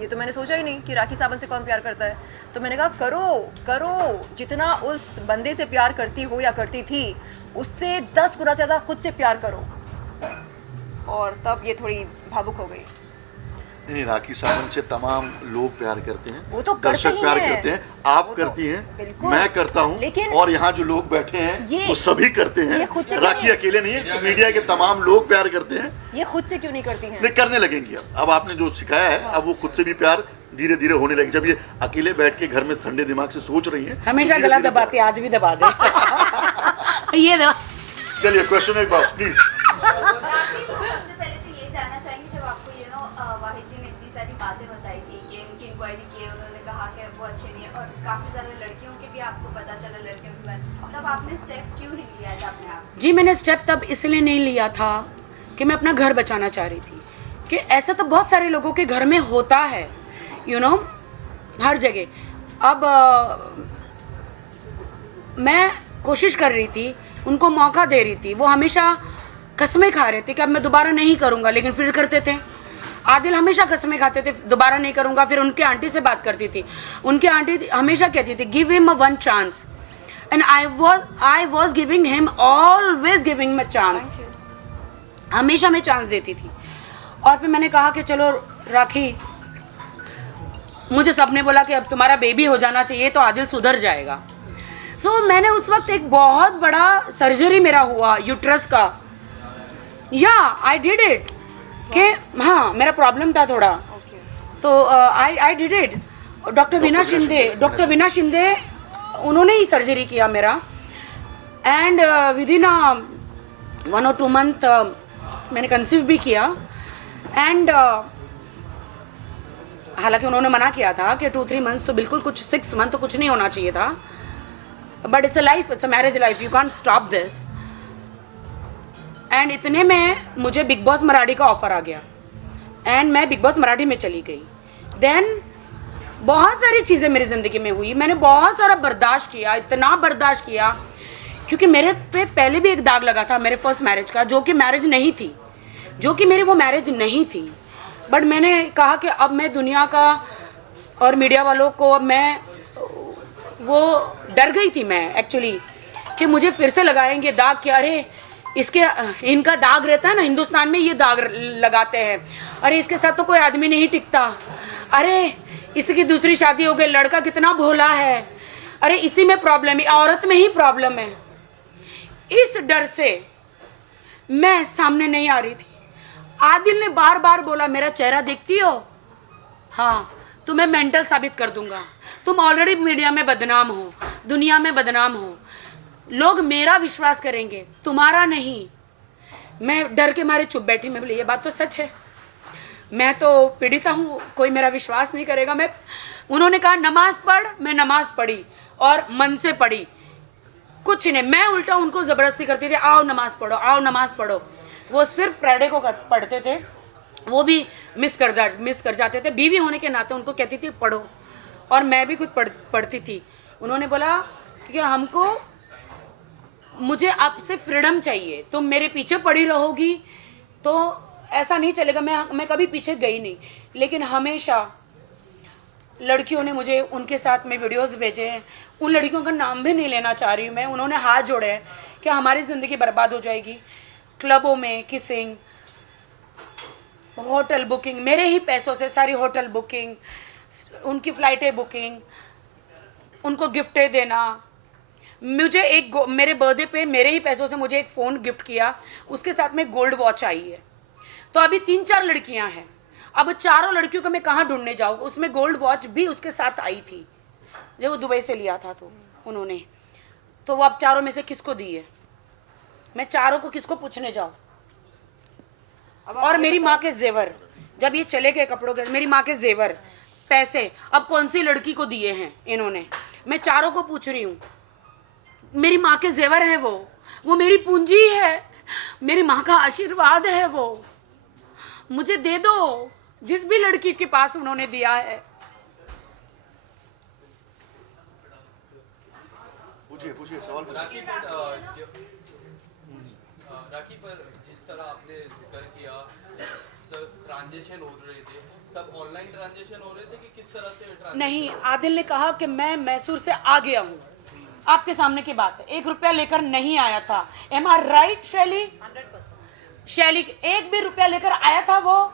ये तो मैंने सोचा ही नहीं कि राखी सावंत से कौन प्यार करता है। तो मैंने कहा करो, जितना उस बंदे से प्यार करती हो या करती थी, उससे 10 गुना ज़्यादा खुद से प्यार करो। और तब ये थोड़ी भावुक हो गई। नहीं, राखी सावंत से तमाम लोग प्यार करते हैं, वो तो करते दर्शक ही प्यार हैं। करते हैं, आप वो तो करती हैं, बिल्कुल। मैं करता हूं, लेकिन और यहाँ जो लोग बैठे हैं ये- वो सभी करते हैं। ये खुद से क्यों राखी नहीं- अकेले नहीं है, मीडिया के तमाम लोग प्यार करते हैं। ये खुद से क्यों नहीं करती हैं? नहीं, करने लगेंगी। अब आपने जो सिखाया है, अब वो खुद से भी प्यार धीरे धीरे होने लगे। जब ये अकेले बैठ के घर में ठंडे दिमाग से सोच रही हैं, हमेशा तो गला धीरे-धीरे दबाते, आज भी दबा दे। ये दबा। चलिए क्वेश्चन एक बार प्लीज। राखी को सबसे पहले तो ये जानना चाहेंगे, जब आपको वाहिद जी ने इतनी सारी बातें बताई थी कि उनकी इंक्वायरी की, उन्होंने कहा कि वो अच्छे नहीं है और काफ़ी ज़्यादा लड़कियों के भी आपको पता चला, लड़कियों के बारे, तब आपने स्टेप क्यों नहीं लिया था अपने आप? जी मैंने स्टेप तब इसलिए नहीं लिया था कि मैं अपना घर बचाना चाह रही थी, कि ऐसा तो बहुत सारे लोगों के घर में होता है, हर जगह। अब मैं कोशिश कर रही थी, उनको मौका दे रही थी, वो हमेशा कसमें खा रहे थे कि अब मैं दोबारा नहीं करूँगा, लेकिन फिर करते थे। आदिल हमेशा कसमें खाते थे, दोबारा नहीं करूँगा। फिर उनके आंटी से बात करती थी, उनके आंटी हमेशा कहती थी give him a one chance, and I was giving him, always giving me chance, हमेशा मैं चांस देती थी। और फिर मैंने कहा कि चलो राखी, मुझे सबने बोला कि अब तुम्हारा बेबी हो जाना चाहिए तो आदिल सुधर जाएगा। सो मैंने उस वक्त एक बहुत बड़ा सर्जरी मेरा हुआ यूट्रस का, या आई डिड इट, कि हाँ मेरा प्रॉब्लम था थोड़ा, तो आई डिड इट। डॉक्टर विना शिंदे उन्होंने ही सर्जरी किया मेरा, and with in 1 or 2 month मैंने कंसीव भी किया। एंड हालांकि उन्होंने मना किया था कि 2-3 months तो बिल्कुल, कुछ 6 month तो कुछ नहीं होना चाहिए था, but it's a life, it's a marriage life, you can't stop this. And इतने में मुझे बिग बॉस मराठी का ऑफर आ गया, एंड मैं बिग बॉस मराठी में चली गई। देन बहुत सारी चीज़ें मेरी ज़िंदगी में हुई, मैंने बहुत सारा बर्दाश्त किया, इतना बर्दाश्त किया, क्योंकि मेरे पे पहले भी एक दाग लगा था मेरे फर्स्ट मैरिज का, जो कि मैरिज नहीं थी, जो कि मेरी वो मैरिज नहीं थी। बट मैंने कहा कि अब मैं दुनिया का और मीडिया वालों को, अब मैं वो डर गई थी मैं एक्चुअली, कि मुझे फिर से लगाएंगे दाग, कि अरे इनका दाग रहता है ना, हिंदुस्तान में ये दाग लगाते हैं, अरे इसके साथ तो कोई आदमी नहीं टिकता, अरे इसकी दूसरी शादी हो गई, लड़का कितना भोला है, अरे इसी में प्रॉब्लम है, औरत में ही प्रॉब्लम है। इस डर से मैं सामने नहीं आ रही थी। आदिल ने बार बार बोला, मेरा चेहरा देखती हो, हाँ तुम्हें मेंटल साबित कर दूंगा, तुम ऑलरेडी मीडिया में बदनाम हो, दुनिया में बदनाम हो, लोग मेरा विश्वास करेंगे, तुम्हारा नहीं। मैं डर के मारे चुप बैठी, मैं बोली ये बात तो सच है, मैं तो पीड़िता हूँ, कोई मेरा विश्वास नहीं करेगा। उन्होंने कहा नमाज पढ़, मैं नमाज पढ़ी और मन से पढ़ी, कुछ नहीं, मैं उल्टा उनको ज़बरदस्ती करती थी, आओ नमाज पढ़ो, आओ नमाज पढ़ो। वो सिर्फ फ्राइडे को पढ़ते थे, वो भी मिस कर जाते थे। बीवी होने के नाते उनको कहती थी पढ़ो, और मैं भी खुद पढ़ती थी। उन्होंने बोला कि मुझे आपसे फ्रीडम चाहिए, तुम मेरे पीछे पड़ी रहोगी तो ऐसा नहीं चलेगा। मैं कभी पीछे गई नहीं, लेकिन हमेशा लड़कियों ने मुझे, उनके साथ में वीडियोस भेजे हैं, उन लड़कियों का नाम भी नहीं लेना चाह रही हूँ मैं, उन्होंने हाथ जोड़े हैं कि हमारी ज़िंदगी बर्बाद हो जाएगी। क्लबों में किसिंग, होटल बुकिंग, मेरे ही पैसों से सारी होटल बुकिंग, उनकी फ़्लाइटें बुकिंग, उनको गिफ्टें देना। मुझे मेरे बर्थडे पे मेरे ही पैसों से मुझे एक फ़ोन गिफ्ट किया, उसके साथ में गोल्ड वॉच आई है। तो अभी 3-4 लड़कियां हैं, अब चारों लड़कियों को मैं कहाँ ढूंढने जाऊँ। उसमें गोल्ड वॉच भी उसके साथ आई थी, जो वो दुबई से लिया था, तो उन्होंने, तो वो अब चारों में से किसको दी है, मैं चारों को किसको पूछने जाऊँ। और मेरी माँ के जेवर, जब ये चले गए कपड़ों के, मेरी माँ के जेवर, पैसे अब कौन सी लड़की को दिए हैं इन्होंने, मैं चारों को पूछ रही हूँ। मेरी माँ के जेवर है, वो मेरी पूंजी है, मेरी माँ का आशीर्वाद है, वो मुझे दे दो, जिस भी लड़की के पास उन्होंने दिया है। पूछिए सवाल पूछिए। राखी पर जिस तरह आपने जिक्र किया, सब ट्रांजेक्शन हो रहे थे, सब ऑनलाइन ट्रांजेक्शन हो रहे थे कि किस तरह से transaction? नहीं, आदिल ने कहा कि मैं मैसूर से आ गया हूँ, आपके सामने की बात है, 1 रुपया लेकर नहीं आया था। एम आर राइट शैली? 100% शैली 1 भी रुपया लेकर आया था वो?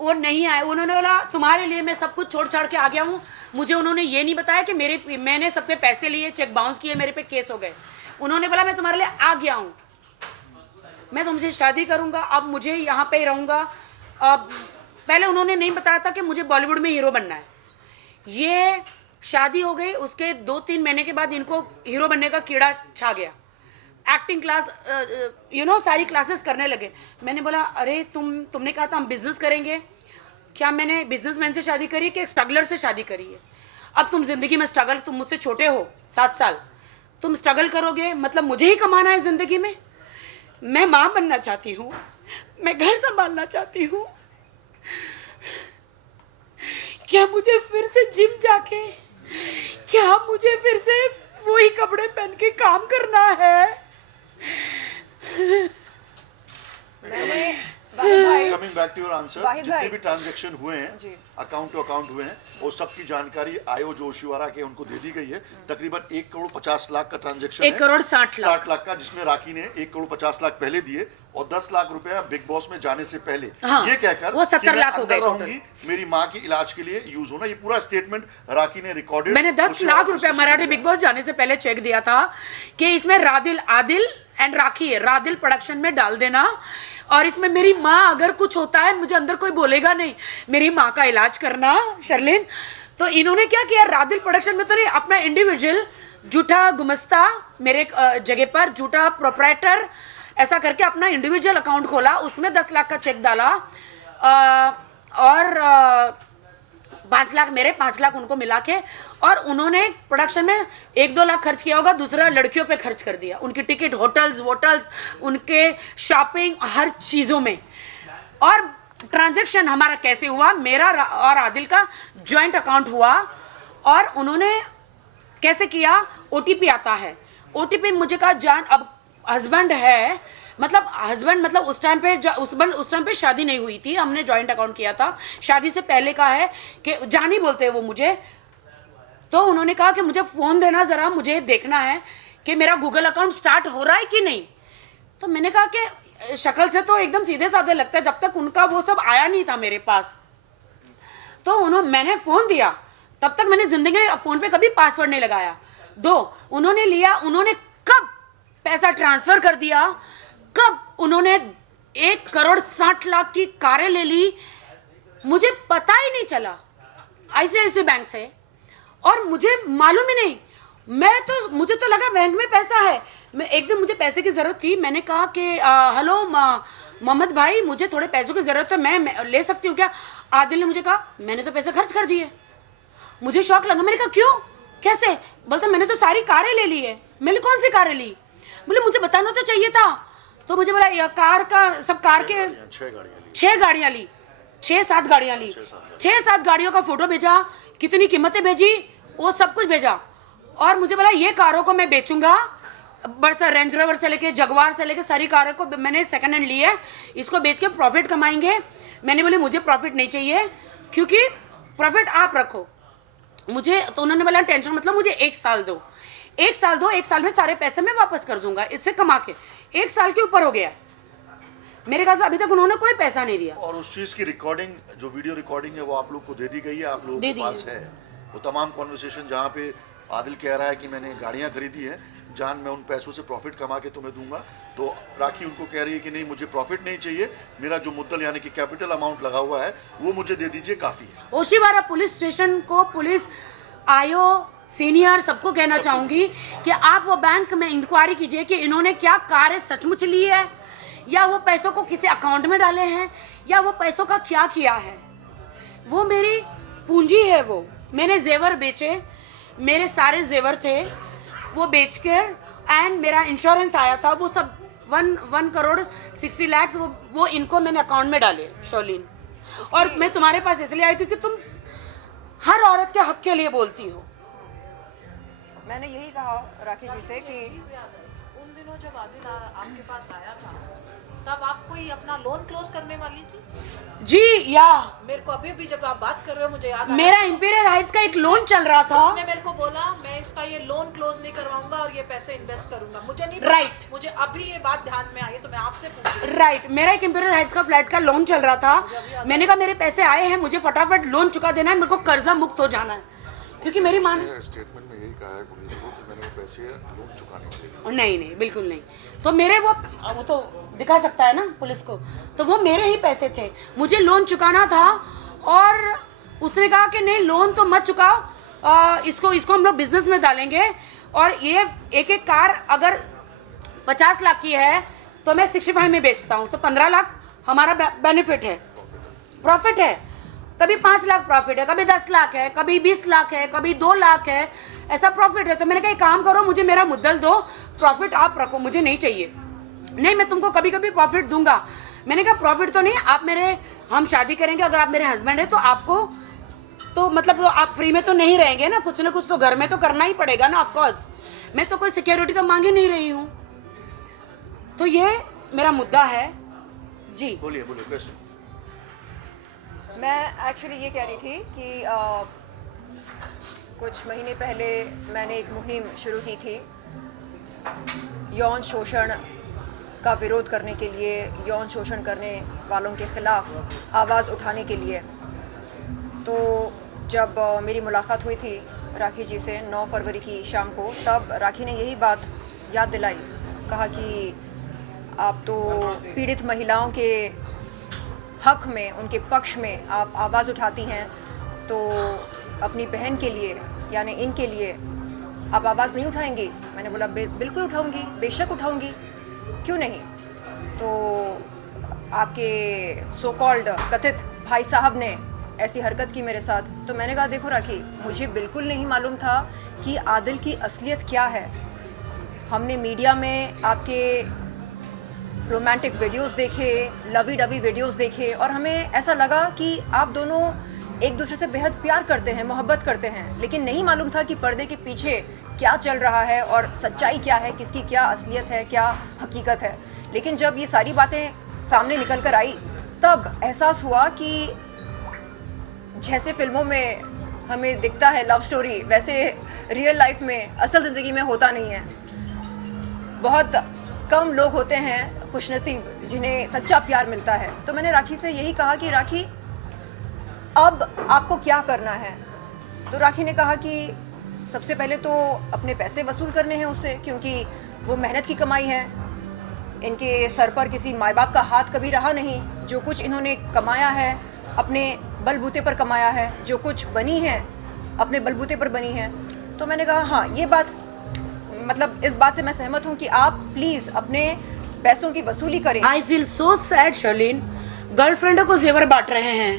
वो नहीं आए। उन्होंने बोला तुम्हारे लिए मैं सब कुछ छोड़ छाड़ के आ गया हूँ। मुझे उन्होंने ये नहीं बताया कि मैंने सबके पैसे लिए, चेक बाउंस किए, मेरे पे केस हो गए। उन्होंने बोला मैं तुम्हारे लिए आ गया हूँ, मैं तुमसे शादी करूँगा, अब मुझे यहाँ पे ही रहूँगा। अब पहले उन्होंने नहीं बताया था कि मुझे बॉलीवुड में हीरो बनना है। ये शादी हो गई, उसके 2-3 महीने के बाद इनको हीरो बनने का कीड़ा छा गया। एक्टिंग क्लास सारी क्लासेस करने लगे। मैंने बोला अरे तुमने कहा था हम बिजनेस करेंगे, क्या मैंने बिजनेसमैन से शादी करी कि एक स्ट्रगलर से शादी करी है? अब तुम जिंदगी में स्ट्रगल, तुम मुझसे छोटे हो 7 साल, तुम स्ट्रगल करोगे, मतलब मुझे ही कमाना है जिंदगी में। मैं माँ बनना चाहती हूँ, मैं घर संभालना चाहती हूँ। क्या मुझे फिर से जिम जाके, क्या मुझे फिर से वही कपड़े पहन के काम करना है? Coming back to your answer, Wahid जितने भाई। भी ट्रांजैक्शन हुए जी। हैं, अकाउंट टू अकाउंट हुए हैं, वो सबकी जानकारी आयो जोशिवारा के उनको दे दी गई है। तकरीबन 1 करोड़ 50 लाख का ट्रांजैक्शन 1 करोड़ 60 लाख। 60 लाख का, जिसमें राखी ने 1 करोड़ 50 लाख पहले दिए और 10 लाख रुपया बिग बॉस में जाने से पहले हाँ, ये कहकर वो 70 कि मैं लाख हो अंदर गए रहूंगी, मेरी माँ की इलाज के लिए यूज होना। ये पूरा स्टेटमेंट राखी ने रिकॉर्डेड। मैंने 10 लाख रुपया मराठी बिग बॉस जाने से पहले चेक दिया था कि इसमें आदिल एंड राखी है, रादिल प्रोडक्शन में डाल देना, और इसमें मेरी माँ अगर कुछ होता है मुझे अंदर कोई बोलेगा नहीं, मेरी माँ का इलाज करना शर्लिन। तो इन्होंने क्या किया, रादिल प्रोडक्शन में तो नहीं, अपना इंडिविजुअल झूठा गुमस्ता मेरे जगह पर, झूठा प्रोप्राइटर, ऐसा करके अपना इंडिविजुअल अकाउंट खोला, उसमें 10 लाख का चेक डाला, और 5 लाख मेरे, 5 लाख उनको मिला के, और उन्होंने प्रोडक्शन में 1-2 लाख खर्च किया होगा, दूसरा लड़कियों पे खर्च कर दिया, उनकी टिकट, होटल्स, उनके शॉपिंग, हर चीज़ों में। और ट्रांजैक्शन हमारा कैसे हुआ, मेरा और आदिल का जॉइंट अकाउंट हुआ, और उन्होंने कैसे किया, OTP आता है, OTP मुझे कहा जान, अब हस्बैंड है, मतलब उस टाइम पे शादी नहीं हुई थी, हमने जॉइंट अकाउंट किया था, शादी से पहले का है कि जानी बोलते हैं वो मुझे। तो उन्होंने कहा कि मुझे फ़ोन देना ज़रा, मुझे देखना है कि मेरा गूगल अकाउंट स्टार्ट हो रहा है कि नहीं। तो मैंने कहा कि शक्ल से तो एकदम सीधे साधे लगता है, जब तक उनका वो सब आया नहीं था मेरे पास। तो मैंने फ़ोन दिया, तब तक मैंने ज़िंदगी में फ़ोन पे कभी पासवर्ड नहीं लगाया। उन्होंने लिया, उन्होंने कब पैसा ट्रांसफ़र कर दिया, कब उन्होंने 1 करोड़ 60 लाख की कारें ले ली, मुझे पता ही नहीं चला, ICICI बैंक से, और मुझे मालूम ही नहीं। मुझे तो लगा बैंक में पैसा है। मैं एक दिन, मुझे पैसे की ज़रूरत थी, मैंने कहा कि हेलो मोहम्मद भाई, मुझे थोड़े पैसों की ज़रूरत है, मैं ले सकती हूँ क्या? आदिल ने मुझे कहा मैंने तो पैसे खर्च कर दिए। मुझे शौक लगा, मैंने कहा क्यों, कैसे? बोलते मैंने तो सारी कारें ले ली है। मैंने कौन सी कारें ली? बोले मुझे बताना तो चाहिए था। तो मुझे बोला कार का, सब कार के 6 गाड़ियाँ ली, 6-7 गाड़ियाँ ली, 6-7 गाड़ियों का फोटो भेजा, कितनी कीमतें भेजी, वो सब कुछ भेजा, और मुझे बोला ये कारों को मैं बेचूंगा, बड़ा रेंज रोवर से लेके जगवार से लेके सारी कारों को मैंने सेकंड हैंड ली है, इसको बेच के प्रॉफिट कमाएंगे। मैंने बोले मुझे प्रॉफिट नहीं चाहिए, क्योंकि प्रॉफिट आप रखो मुझे। तो उन्होंने बोला टेंशन मतलब, मुझे 1 साल दो, 1 साल में सारे पैसे मैं वापस कर दूंगा इससे कमा के। 1 साल के ऊपर हो गया मेरे ख्याल से, अभी तक उन्होंने कोई पैसा नहीं दिया। और उस चीज की रिकॉर्डिंग, जो वीडियो रिकॉर्डिंग है, वो आप लोग को दे दी गई है, आप लोगों के पास है वो तमाम कॉन्वर्सेशन, जहाँ पे आदिल कह रहा है कि मैंने गाड़ियाँ खरीदी हैं जान, मैं उन पैसों से प्रॉफिट कमा के तुम्हें दूंगा। तो राखी उनको कह रही है कि नहीं, मुझे प्रॉफिट नहीं चाहिए, मेरा जो मुद्दल यानी कि कैपिटल अमाउंट लगा हुआ है वो मुझे दे दीजिए, काफ़ी है। ओशीवारा पुलिस स्टेशन को, पुलिस आयो सीनियर सबको कहना चाहूँगी कि आप वो बैंक में इंक्वायरी कीजिए कि इन्होंने क्या कार सचमुच ली है, या वो पैसों को किसी अकाउंट में डाले हैं, या वो पैसों का क्या किया है। वो मेरी पूंजी है, वो मैंने जेवर बेचे, मेरे सारे जेवर थे वो बेचकर, एंड मेरा इंश्योरेंस आया था, वो सब 1 करोड़ 60 लाख वो इनको मैंने अकाउंट में डाले शर्लिन। और मैं तुम्हारे पास इसलिए आई क्योंकि तुम हर औरत के हक के लिए बोलती हो। मैंने यही कहा राखी जी से कि उन दिनों जब आदिल आपके पास आया था, तब आप कोई अपना लोन क्लोज करने वाली थी? जी या मेरे को अभी भी जब आप बात कर रहे हो मुझे याद आया, मेरा इंपीरियल हाइट्स का एक लोन चल रहा था। उसने मेरे को बोला मैं इसका ये लोन क्लोज नहीं करवाऊंगा और ये पैसे इन्वेस्ट करूंगा। मुझे नहीं पता, Right. मुझे अभी ये बात ध्यान में आई तो मैं आपसे पूछ रही हूँ। राइट, मेरा एक इंपीरियल हाइट्स का फ्लैट का लोन चल रहा था। मैंने कहा मेरे पैसे आए हैं, मुझे फटाफट लोन चुका देना है, मेरे को कर्जा मुक्त हो जाना है, क्योंकि मेरी माँ स्टेटमेंट में यही कहा है पुलिस को कि मैंने वो पैसे लोन चुकाने के लिए। नहीं नहीं बिल्कुल नहीं। तो मेरे वो तो दिखा सकता है ना पुलिस को, तो वो मेरे ही पैसे थे, मुझे लोन चुकाना था। और उसने कहा कि नहीं लोन तो मत चुकाओ, इसको हम लोग बिजनेस में डालेंगे। और ये एक एक कार अगर 50 लाख की है तो मैं 65 में बेचता हूँ, तो 15 लाख हमारा बेनिफिट है, प्रॉफिट है। कभी 5 लाख प्रॉफिट है, कभी 10 लाख है, कभी 20 लाख है, कभी 2 लाख है, ऐसा प्रॉफिट है। तो मैंने कहा एक काम करो, मुझे मेरा मुद्दल दो, प्रॉफिट आप रखो, मुझे नहीं चाहिए। नहीं मैं तुमको कभी कभी प्रॉफिट दूंगा। मैंने कहा प्रॉफिट तो नहीं, हम शादी करेंगे, अगर आप मेरे हस्बैंड है तो आपको तो मतलब आप फ्री में तो नहीं रहेंगे ना कुछ तो घर में तो करना ही पड़ेगा ना, ऑफकोर्स। मैं तो कोई सिक्योरिटी तो मांग ही नहीं रही हूँ। तो ये मेरा मुद्दा है जी। बोलिए क्वेश्चन। मैं एक्चुअली ये कह रही थी कि कुछ महीने पहले मैंने एक मुहिम शुरू की थी यौन शोषण का विरोध करने के लिए, यौन शोषण करने वालों के ख़िलाफ़ आवाज़ उठाने के लिए। तो जब मेरी मुलाकात हुई थी राखी जी से 9 फरवरी की शाम को, तब राखी ने यही बात याद दिलाई, कहा कि आप तो पीड़ित महिलाओं के हक में, उनके पक्ष में आप आवाज़ उठाती हैं, तो अपनी बहन के लिए यानी इनके लिए आप आवाज़ नहीं उठाएंगी? मैंने बोला बिल्कुल उठाऊंगी, बेशक उठाऊंगी, क्यों नहीं। तो आपके सो कॉल्ड कथित भाई साहब ने ऐसी हरकत की मेरे साथ। तो मैंने कहा देखो राखी, मुझे बिल्कुल नहीं मालूम था कि आदिल की असलियत क्या है। हमने मीडिया में आपके रोमांटिक वीडियोस देखे, लवी डवी वीडियोस देखे, और हमें ऐसा लगा कि आप दोनों एक दूसरे से बेहद प्यार करते हैं, मोहब्बत करते हैं। लेकिन नहीं मालूम था कि पर्दे के पीछे क्या चल रहा है और सच्चाई क्या है, किसकी क्या असलियत है, क्या हकीकत है। लेकिन जब ये सारी बातें सामने निकल कर आई, तब एहसास हुआ कि जैसे फिल्मों में हमें दिखता है लव स्टोरी, वैसे रियल लाइफ में, असल ज़िंदगी में होता नहीं है। बहुत कम लोग होते हैं खुशनसीब जिन्हें सच्चा प्यार मिलता है। तो मैंने राखी से यही कहा कि राखी अब आपको क्या करना है। तो राखी ने कहा कि सबसे पहले तो अपने पैसे वसूल करने हैं उससे, क्योंकि वो मेहनत की कमाई है। इनके सर पर किसी माँ बाप का हाथ कभी रहा नहीं। जो कुछ इन्होंने कमाया है अपने बलबूते पर कमाया है, जो कुछ बनी है अपने बलबूते पर बनी है। तो मैंने कहा हाँ, ये बात मतलब इस बात से मैं सहमत हूँ कि आप प्लीज़ अपने पैसों की वसूली करें। I feel so sad Sherlyn, गर्लफ्रेंडों को जेवर बांट रहे हैं,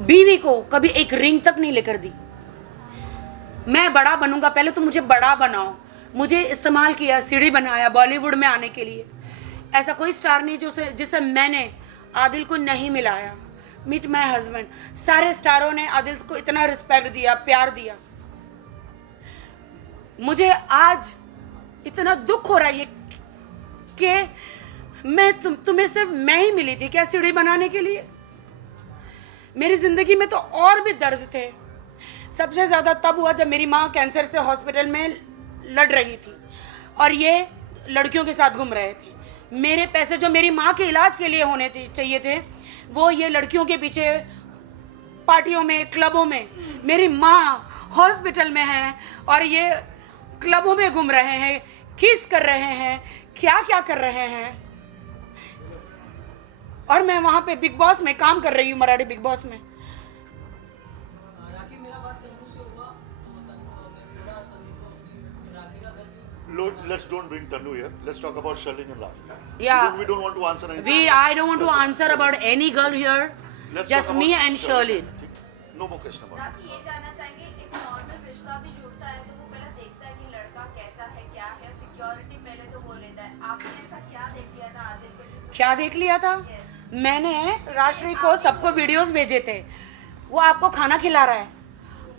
बीवी को कभी एक रिंग तक नहीं लेकर दी। मैं बड़ा बनूंगा, पहले तो मुझे बड़ा बनाओ। मुझे इस्तेमाल किया, सीढ़ी बनाया बॉलीवुड में आने के लिए। ऐसा कोई स्टार नहीं जिसे मैंने आदिल को नहीं मिलाया। मीट माय हस्बैंड, सारे स्टारों ने आदिल को इतना रिस्पेक्ट दिया, प्यार दिया। मुझे आज इतना दुख हो रहा है कि मैं तुम्हें सिर्फ मैं ही मिली थी क्या सीढ़ी बनाने के लिए? मेरी जिंदगी में तो और भी दर्द थे। सबसे ज़्यादा तब हुआ जब मेरी माँ कैंसर से हॉस्पिटल में लड़ रही थी और ये लड़कियों के साथ घूम रहे थे। मेरे पैसे जो मेरी माँ के इलाज के लिए होने चाहिए थे, वो ये लड़कियों के पीछे पार्टियों में, क्लबों में। मेरी माँ हॉस्पिटल में है और ये क्लबों में घूम रहे हैं, किस कर रहे हैं, क्या क्या कर रहे हैं। और मैं वहाँ पे बिग बॉस में काम कर रही हूँ, मराठी बिग बॉस में। Let's don't bring Tanu here. Let's talk about Sharlene and Rakhi. Yeah. We don't want to answer anything. I don't want to answer about any girl here. Let's Just talk me about and Sharlene. No more question about it. राखी ये जानना चाहेंगे, एक normal रिश्ता भी जुड़ता है तो वो पहले देखता है कि लड़का कैसा है, क्या है, सिक्योरिटी पहले तो वो लेता है। आपने ऐसा क्या देख लिया था आदिल को जिसको? क्या देख लिया था? मैंने राष्ट्रीय को सबको वीडियोस भेजे थे। वो आपको खाना खिला रहा है,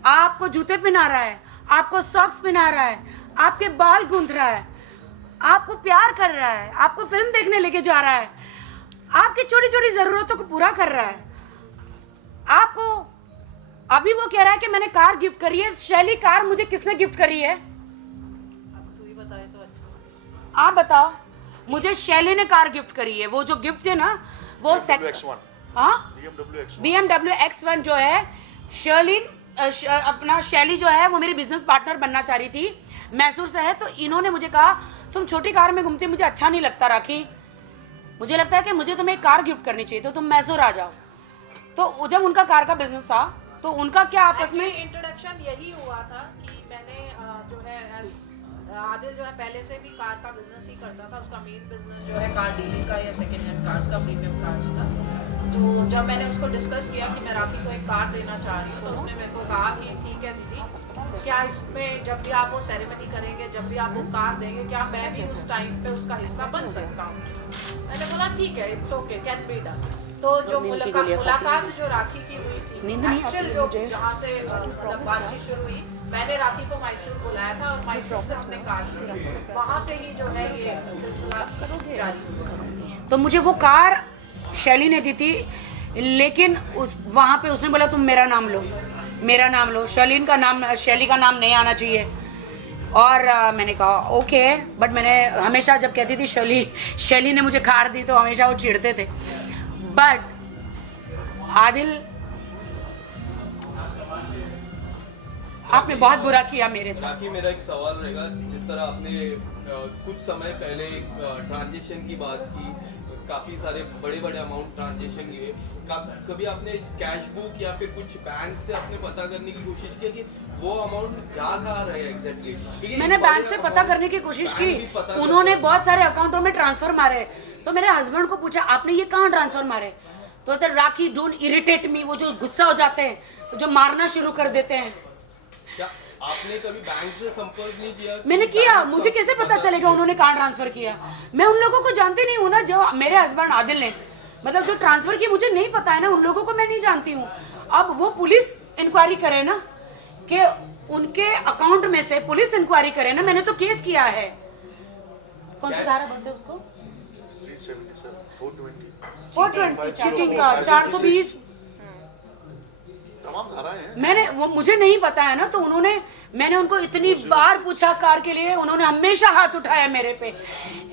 आपको जूते पहना रहा है, आपको सॉक्स पहना रहा है, आपके बाल गूंथ रहा है। आपको प्यार कर रहा है, आपको फिल्म देखने लेके जा रहा है, आपकी छोटी छोटी ज़रूरतों को पूरा कर रहा है। आपको अभी वो कह रहा है कि मैंने कार गिफ्ट करी है। शैली, कार मुझे किसने गिफ्ट करी है? अब तू ही बताए तो अच्छा। आप बताओ। मुझे शैली ने कार गिफ्ट करी है। वो जो गिफ्ट है ना, वो X1 हाँ, BMW X1 BMW X1 जो है, अपना शैली जो है वो मेरी बिजनेस पार्टनर बनना चाह रही थी, मैसूर से है। तो इन्होंने मुझे कहा तुम छोटी कार में घूमती, मुझे अच्छा नहीं लगता राखी, मुझे लगता है कि मुझे तुम्हें एक कार गिफ्ट करनी चाहिए, तो तुम मैसूर आ जाओ। तो जब उनका कार का बिजनेस था तो उनका क्या आपस में इंट्रोडक्शन यही हुआ था कि मैंने जो है आदिल जो है पहले से भी कार का बिजनेस ही करता था। उसका मेन बिजनेस जो है कार डीलिंग का या सेकेंड हैंड कार्स का, प्रीमियम कार्स का। तो जब मैंने उसको डिस्कस किया कि मैं राखी को एक कार देना चाह रही हूँ, तो उसने मेरे को कहा कि ठीक है दीदी, क्या इसमें जब भी आप वो सेरेमनी करेंगे, जब भी आप वो कार देंगे, क्या मैं भी उस टाइम पे उसका हिस्सा बन सकता हूँ? मैंने बोला ठीक है, it's okay, can be done. तो जो मुलाकात जो राखी की हुई थी, एक्चुअल जो जहाँ से मतलब बातचीत शुरू हुई, मैंने राखी को मैसूर बुलाया था और मैसूर से हमने कार ली। वहाँ से ही जो है ये सिलसिला जारी हुआ। तो मुझे वो कार शैली ने दी थी, लेकिन उस वहाँ पे उसने बोला तुम मेरा नाम लो, मेरा नाम लो, शैली का नाम नहीं आना चाहिए। और मैंने कहा ओके, बट मैंने हमेशा जब कहती थी शैली ने मुझे कार दी तो हमेशा वो चिढ़ते थे। बट आदिल, आपने बहुत बुरा किया मेरे साथ। बाकी मेरा एक सवाल रहेगा, जिस तरह आपने कुछ समय पहले एक ट्रांजेक्शन की बात की, काफी सारे बड़े अमाउंट ट्रांजेक्शन हुए, कभी आपने कैश बुक या फिर कुछ बैंक से आपने पता करने की कोशिश की कि वो अमाउंट जा कहाँ रहे एग्जैक्टली? मैंने बैंक से पता करने की कोशिश की, उन्होंने बहुत सारे अकाउंटों में ट्रांसफर मारे। तो मेरे हस्बैंड को पूछा आपने ये कहाँ ट्रांसफर मारे? तो राखी डोंट इरिटेट मी, वो जो गुस्सा हो जाते हैं तो जो मारना शुरू कर देते हैं। क्या आपने कभी बैंक से संपर्क नहीं किया? मैंने किया, मुझे कैसे पता चलेगा उन्होंने कहाँ ट्रांसफर किया? मैं उन लोगों को जानती नहीं हूँ ना, जो मेरे हस्बैंड आदिल ने मतलब जो ट्रांसफर किया मुझे नहीं पता है ना, उन लोगों को मैं नहीं जानती हूँ। अब वो पुलिस इंक्वायरी करे ना, कि उनके अकाउंट में से पुलिस इंक्वायरी करे ना। मैंने तो केस किया है। कौन सी धारा बनते उसको? 377 420 चीटिंग का, 420 तमाम धाराएं हैं। मैंने वो मुझे नहीं पता है ना, तो मैंने उनको इतनी बार पूछा कार के लिए, उन्होंने हमेशा हाथ उठाया मेरे पे,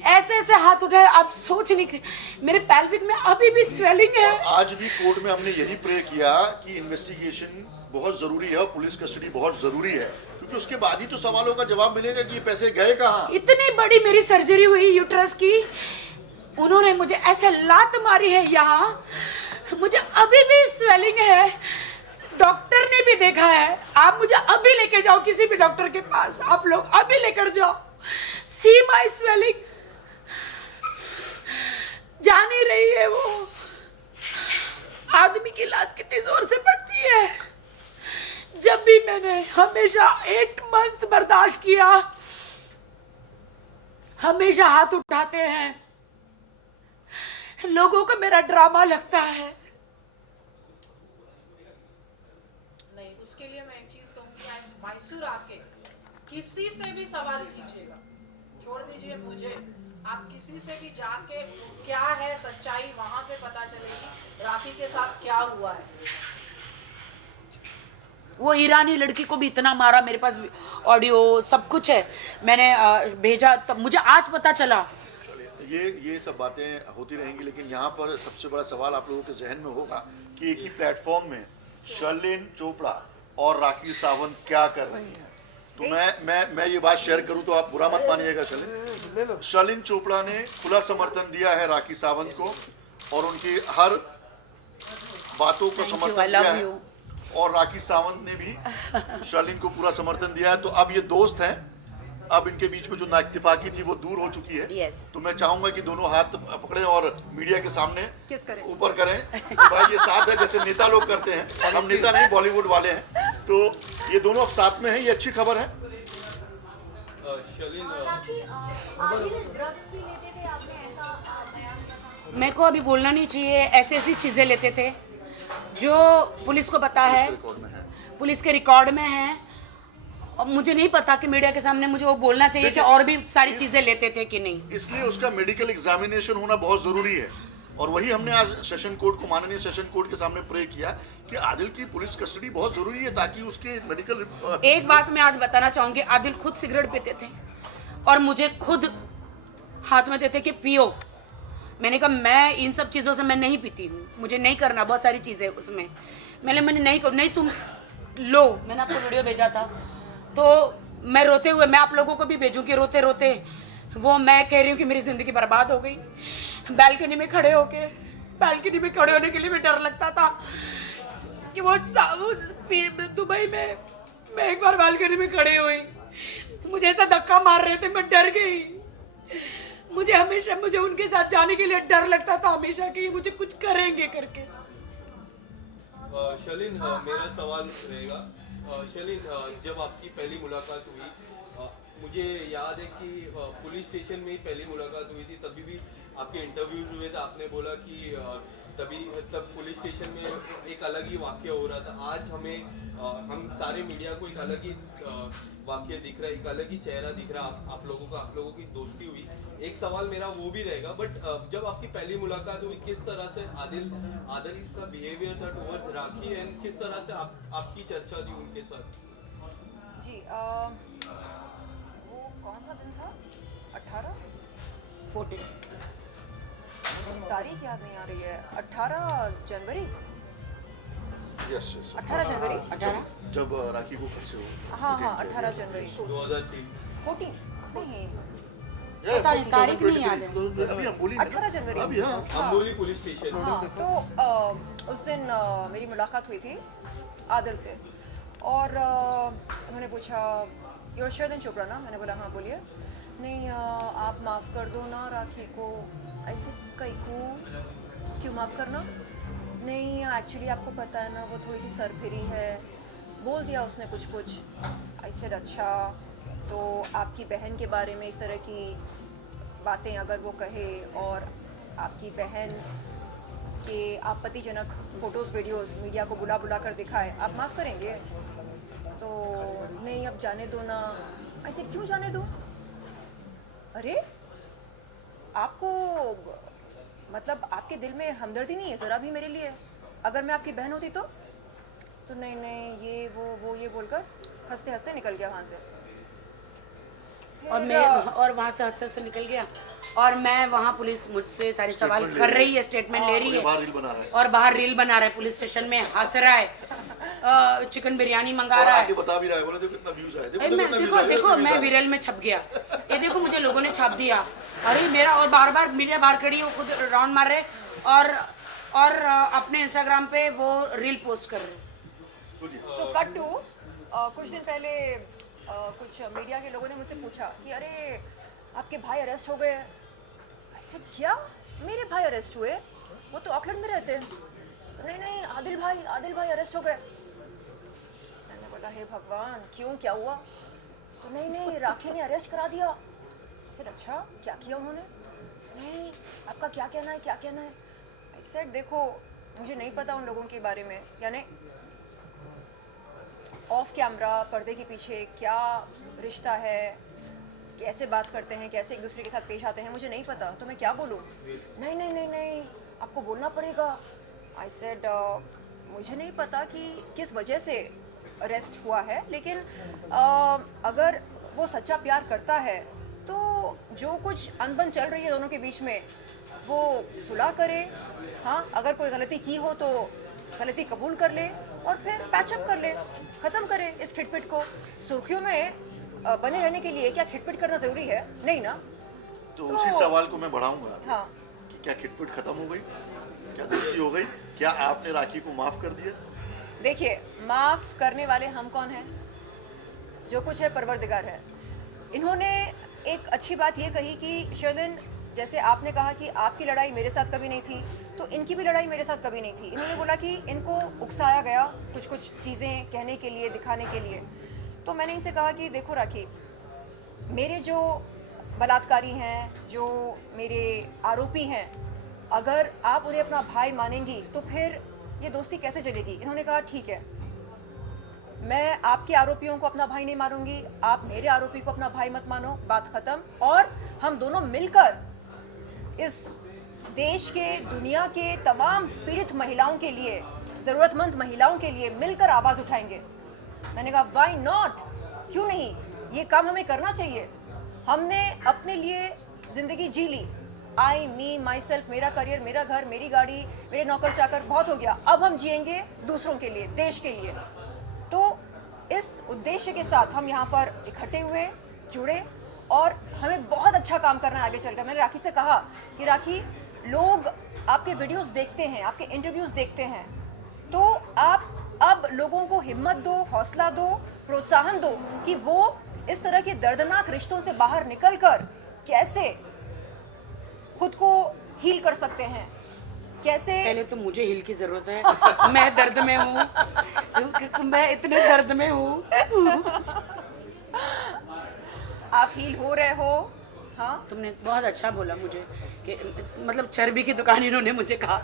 ऐसे हाथ उठाए, आप सोच नहीं, मेरे पेल्विक में अभी भी स्वेलिंग है। आज भी कोर्ट में हमने यही प्रे किया कि इन्वेस्टिगेशन बहुत जरूरी है और पुलिस कस्टडी बहुत जरूरी है, क्योंकि उसके बाद ही तो सवालों का जवाब मिलेगा कि ये पैसे गए कहाँ। इतनी बड़ी मेरी सर्जरी हुई यूट्रस की, उन्होंने मुझे ऐसे लात मारी है यहाँ, मुझे अभी भी स्वेलिंग है। डॉक्टर ने भी देखा है। आप मुझे अभी लेके जाओ किसी भी डॉक्टर के पास, आप लोग अभी लेकर जाओ। सी माई स्वेलिंग, जा नहीं रही है वो। आदमी की लात कितनी जोर से पड़ती है। जब भी मैंने हमेशा 8 मंथ्स बर्दाश्त किया, हमेशा हाथ उठाते हैं। लोगों को मेरा ड्रामा लगता है। नहीं, उसके लिए मैं एक चीज कहूँगी, आप मैसूर आके किसी से भी सवाल कीजिएगा, छोड़ दीजिए मुझे, आप किसी से भी जाके क्या है सच्चाई, वहां से पता चलेगी राखी के साथ क्या हुआ है। वो ईरानी लड़की को भी इतना मारा, मेरे पास ऑडियो सब कुछ है, मैंने भेजा, तब मुझे आज पता चला। ये सब बातें होती रहेंगी, लेकिन यहाँ पर सबसे बड़ा सवाल आप लोगों के जहन में होगा कि एक ही प्लेटफॉर्म में शर्लिन चोपड़ा और राखी सावंत क्या कर रही हैं। तो मैं ये बात शेयर करूं तो आप बुरा मत मानिएगा। शर्लिन चोपड़ा ने खुला समर्थन दिया है राखी सावंत को और उनकी हर बातों को समर्थन दिया है, और राखी सावंत ने भी शर्लिन को पूरा समर्थन दिया है। तो अब ये दोस्त हैं, अब इनके बीच में जो नाइत्तेफाकी थी वो दूर हो चुकी है। yes. तो मैं चाहूंगा कि दोनों हाथ पकड़ें और मीडिया के सामने किस करें? ऊपर करें कि भाई ये साथ है, जैसे नेता लोग करते हैं। हम नेता नहीं, बॉलीवुड वाले हैं। तो ये दोनों अब साथ में हैं, ये अच्छी खबर है। ड्रग्स भी लेते थे, आपने ऐसा बयान किया था। मेरे को अभी बोलना नहीं चाहिए, ऐसी चीजें लेते थे जो पुलिस को पता है, पुलिस के रिकॉर्ड में है। और मुझे नहीं पता कि मीडिया के सामने मुझे वो बोलना चाहिए कि और भी सारी चीजें लेते थे कि नहीं। इसलिए उसका मेडिकल एग्जामिनेशन होना बहुत जरूरी है, और वही हमने आज सेशन कोर्ट को, माननीय सेशन कोर्ट के सामने प्रे किया कि आदिल की पुलिस कस्टडी बहुत जरूरी है ताकि उसके मेडिकल। एक बात मैं आज बताना चाहूंगी, आदिल खुद सिगरेट पीते थे और मुझे खुद हाथ में देते कि पियो। मैंने कहा मैं इन सब चीज़ों से मैं नहीं पीती हूँ, मुझे नहीं करना, बहुत सारी चीज़ें उसमें मैंने नहीं तुम लो। मैंने आपको वीडियो भेजा था, तो मैं रोते हुए, मैं आप लोगों को भी भेजूँ कि रोते रोते वो मैं कह रही हूँ कि मेरी ज़िंदगी बर्बाद हो गई। बालकनी में खड़े होने के लिए भी डर लगता था कि वो दुबई में मैं एक बार बालकनी में खड़े हुई, मुझे ऐसा धक्का मार रहे थे, मैं डर गई। मुझे उनके साथ जाने के लिए डर लगता था हमेशा कि मुझे कुछ करेंगे करके। शलीन, मेरा सवाल रहेगा, शलीन, जब आपकी पहली मुलाकात हुई, मुझे याद है कि पुलिस स्टेशन में ही पहली मुलाकात हुई थी, तभी भी आपके इंटरव्यूज हुए थे, आपने बोला कि तब पुलिस स्टेशन में एक अलग ही वाक्य हो रहा था। आज हम सारे मीडिया को एक अलग ही वाक्य दिख रहा है, एक अलग ही चेहरा दिख रहा है आप लोगों की दोस्ती हुई। एक सवाल मेरा वो भी रहेगा, बट जब आपकी पहली मुलाकात हुई, किस तरह से आदिल का बिहेवियर था टुवर्ड्स राखी, एंड किस तरह से आपकी चर्चा थी उनके साथ? जी वो कौन सा दिन था? 14 तारीख याद नहीं आ रही है। 18 जनवरी। यस 18 जनवरी 18 जब राखी को घर से हो। हाँ 18 जनवरी 2003। 14 नहीं, पता नहीं, तारीख नहीं याद है। अभी हम बोली 18 जनवरी। अभी हाँ अम्बोली पुलिस स्टेशन। हाँ, तो उस दिन मेरी मुलाकात हुई थी आदिल से, और उन्होंने पूछा योर शर्दन चोपड़ा ना? मैंने बोला हाँ बोलिए। नहीं आप माफ़ कर दो ना राखी को। ऐसे कई को क्यों माफ़ करना? नहीं एक्चुअली आपको पता है ना वो थोड़ी सी सरफिरी है। बोल दिया उसने कुछ। ऐसे अच्छा, तो आपकी बहन के बारे में इस तरह की बातें अगर वो कहे और आपकी बहन के आपत्तिजनक फ़ोटोज़ वीडियोज़ मीडिया को बुला कर दिखाए, आप माफ़ करेंगे? तो नहीं अब जाने दो ना। ऐसे क्यों जाने दो? अरे आपको मतलब आपके दिल में हमदर्दी नहीं है ज़रा भी मेरे लिए? अगर मैं आपकी बहन होती तो नहीं ये वो ये बोलकर हंसते हंसते निकल गया वहाँ से। और वहाँ से हंसते निकल गया, और मैं वहाँ पुलिस मुझसे सारे सवाल कर रही है, स्टेटमेंट ले रही है, और बाहर रील बना रहा है पुलिस स्टेशन में, हंस रहा है, चिकन बिरयानी मंगा रहा है। बता भी रहा है, बोला देखो कितना व्यूज आया, देखो मैं विरल में छप गया, ये देखो मुझे लोगों ने छाप दिया। अरे मेरा, और बार मीडिया बाहर खड़ी है, वो खुद राउंड मार रहे और अपने इंस्टाग्राम पे वो रील पोस्ट कर रहे। सो कट टू कुछ दिन पहले कुछ मीडिया के लोगों ने मुझसे पूछा कि अरे आपके भाई अरेस्ट हो गए। ऐसे क्या मेरे भाई अरेस्ट हुए? वो तो ऑकलैंड में रहते हैं। तो नहीं आदिल भाई अरेस्ट हो गए। मैंने बोला हे भगवान क्यों, क्या हुआ? तो नहीं राखी ने अरेस्ट करा दिया। सर अच्छा क्या किया उन्होंने? नहीं आपका क्या कहना है? I said देखो मुझे नहीं पता उन लोगों के बारे में, यानी ऑफ कैमरा पर्दे के पीछे क्या रिश्ता है, कैसे बात करते हैं, कैसे एक दूसरे के साथ पेश आते हैं, मुझे नहीं पता, तो मैं क्या बोलूँ? नहीं आपको बोलना पड़ेगा। आई सेड मुझे नहीं पता कि किस वजह से अरेस्ट हुआ है, लेकिन अगर वो सच्चा प्यार करता है तो जो कुछ अनबन चल रही है दोनों के बीच में वो सुलह करे। हाँ अगर कोई गलती की हो तो गलती कबूल कर ले और फिर पैचअप कर ले, ख़त्म करे इस खिटपिट को। सुर्खियों में बने रहने के लिए क्या खिटपिट करना ज़रूरी है? नहीं ना। तो उसी सवाल को मैं बढ़ाऊंगा। हाँ कि क्या खिटपिट खत्म हो गई, क्या दोस्ती हो गई, क्या आपने राखी को माफ कर दिया? देखिए माफ़ करने वाले हम कौन हैं? जो कुछ है परवरदिगार है। इन्होंने एक अच्छी बात ये कही कि शर्लिन जैसे आपने कहा कि आपकी लड़ाई मेरे साथ कभी नहीं थी, तो इनकी भी लड़ाई मेरे साथ कभी नहीं थी। इन्होंने बोला कि इनको उकसाया गया कुछ चीज़ें कहने के लिए, दिखाने के लिए। तो मैंने इनसे कहा कि देखो राखी, मेरे जो बलात्कारी हैं, जो मेरे आरोपी हैं, अगर आप उन्हें अपना भाई मानेंगी तो फिर ये दोस्ती कैसे चलेगी? इन्होंने कहा ठीक है। मैं आपके आरोपियों को अपना भाई नहीं मानूंगी, आप मेरे आरोपी को अपना भाई मत मानो, बात खत्म। और हम दोनों मिलकर इस देश के, दुनिया के तमाम पीड़ित महिलाओं के लिए, ज़रूरतमंद महिलाओं के लिए मिलकर आवाज़ उठाएंगे। मैंने कहा व्हाई नॉट, क्यों नहीं, ये काम हमें करना चाहिए। हमने अपने लिए ज़िंदगी जी ली, आई मी माई सेल्फ, मेरा करियर, मेरा घर, मेरी गाड़ी, मेरे नौकर चाकर, बहुत हो गया। अब हम जिएंगे दूसरों के लिए, देश के लिए। तो इस उद्देश्य के साथ हम यहाँ पर इकट्ठे हुए, जुड़े, और हमें बहुत अच्छा काम करना है आगे चलकर। मैंने राखी से कहा कि राखी, लोग आपके वीडियोस देखते हैं, आपके इंटरव्यूज देखते हैं, तो आप अब लोगों को हिम्मत दो, हौसला दो, प्रोत्साहन दो कि वो इस तरह के दर्दनाक रिश्तों से बाहर निकलकर कैसे खुद को हील कर सकते हैं, कैसे। पहले तो मुझे हील की जरूरत है, मैं दर्द में हूँ, मैं इतने दर्द में हूँ। आप हील हो रहे हो। हाँ, तुमने बहुत अच्छा बोला मुझे कि मतलब चर्बी की दुकान इन्होंने मुझे कहा,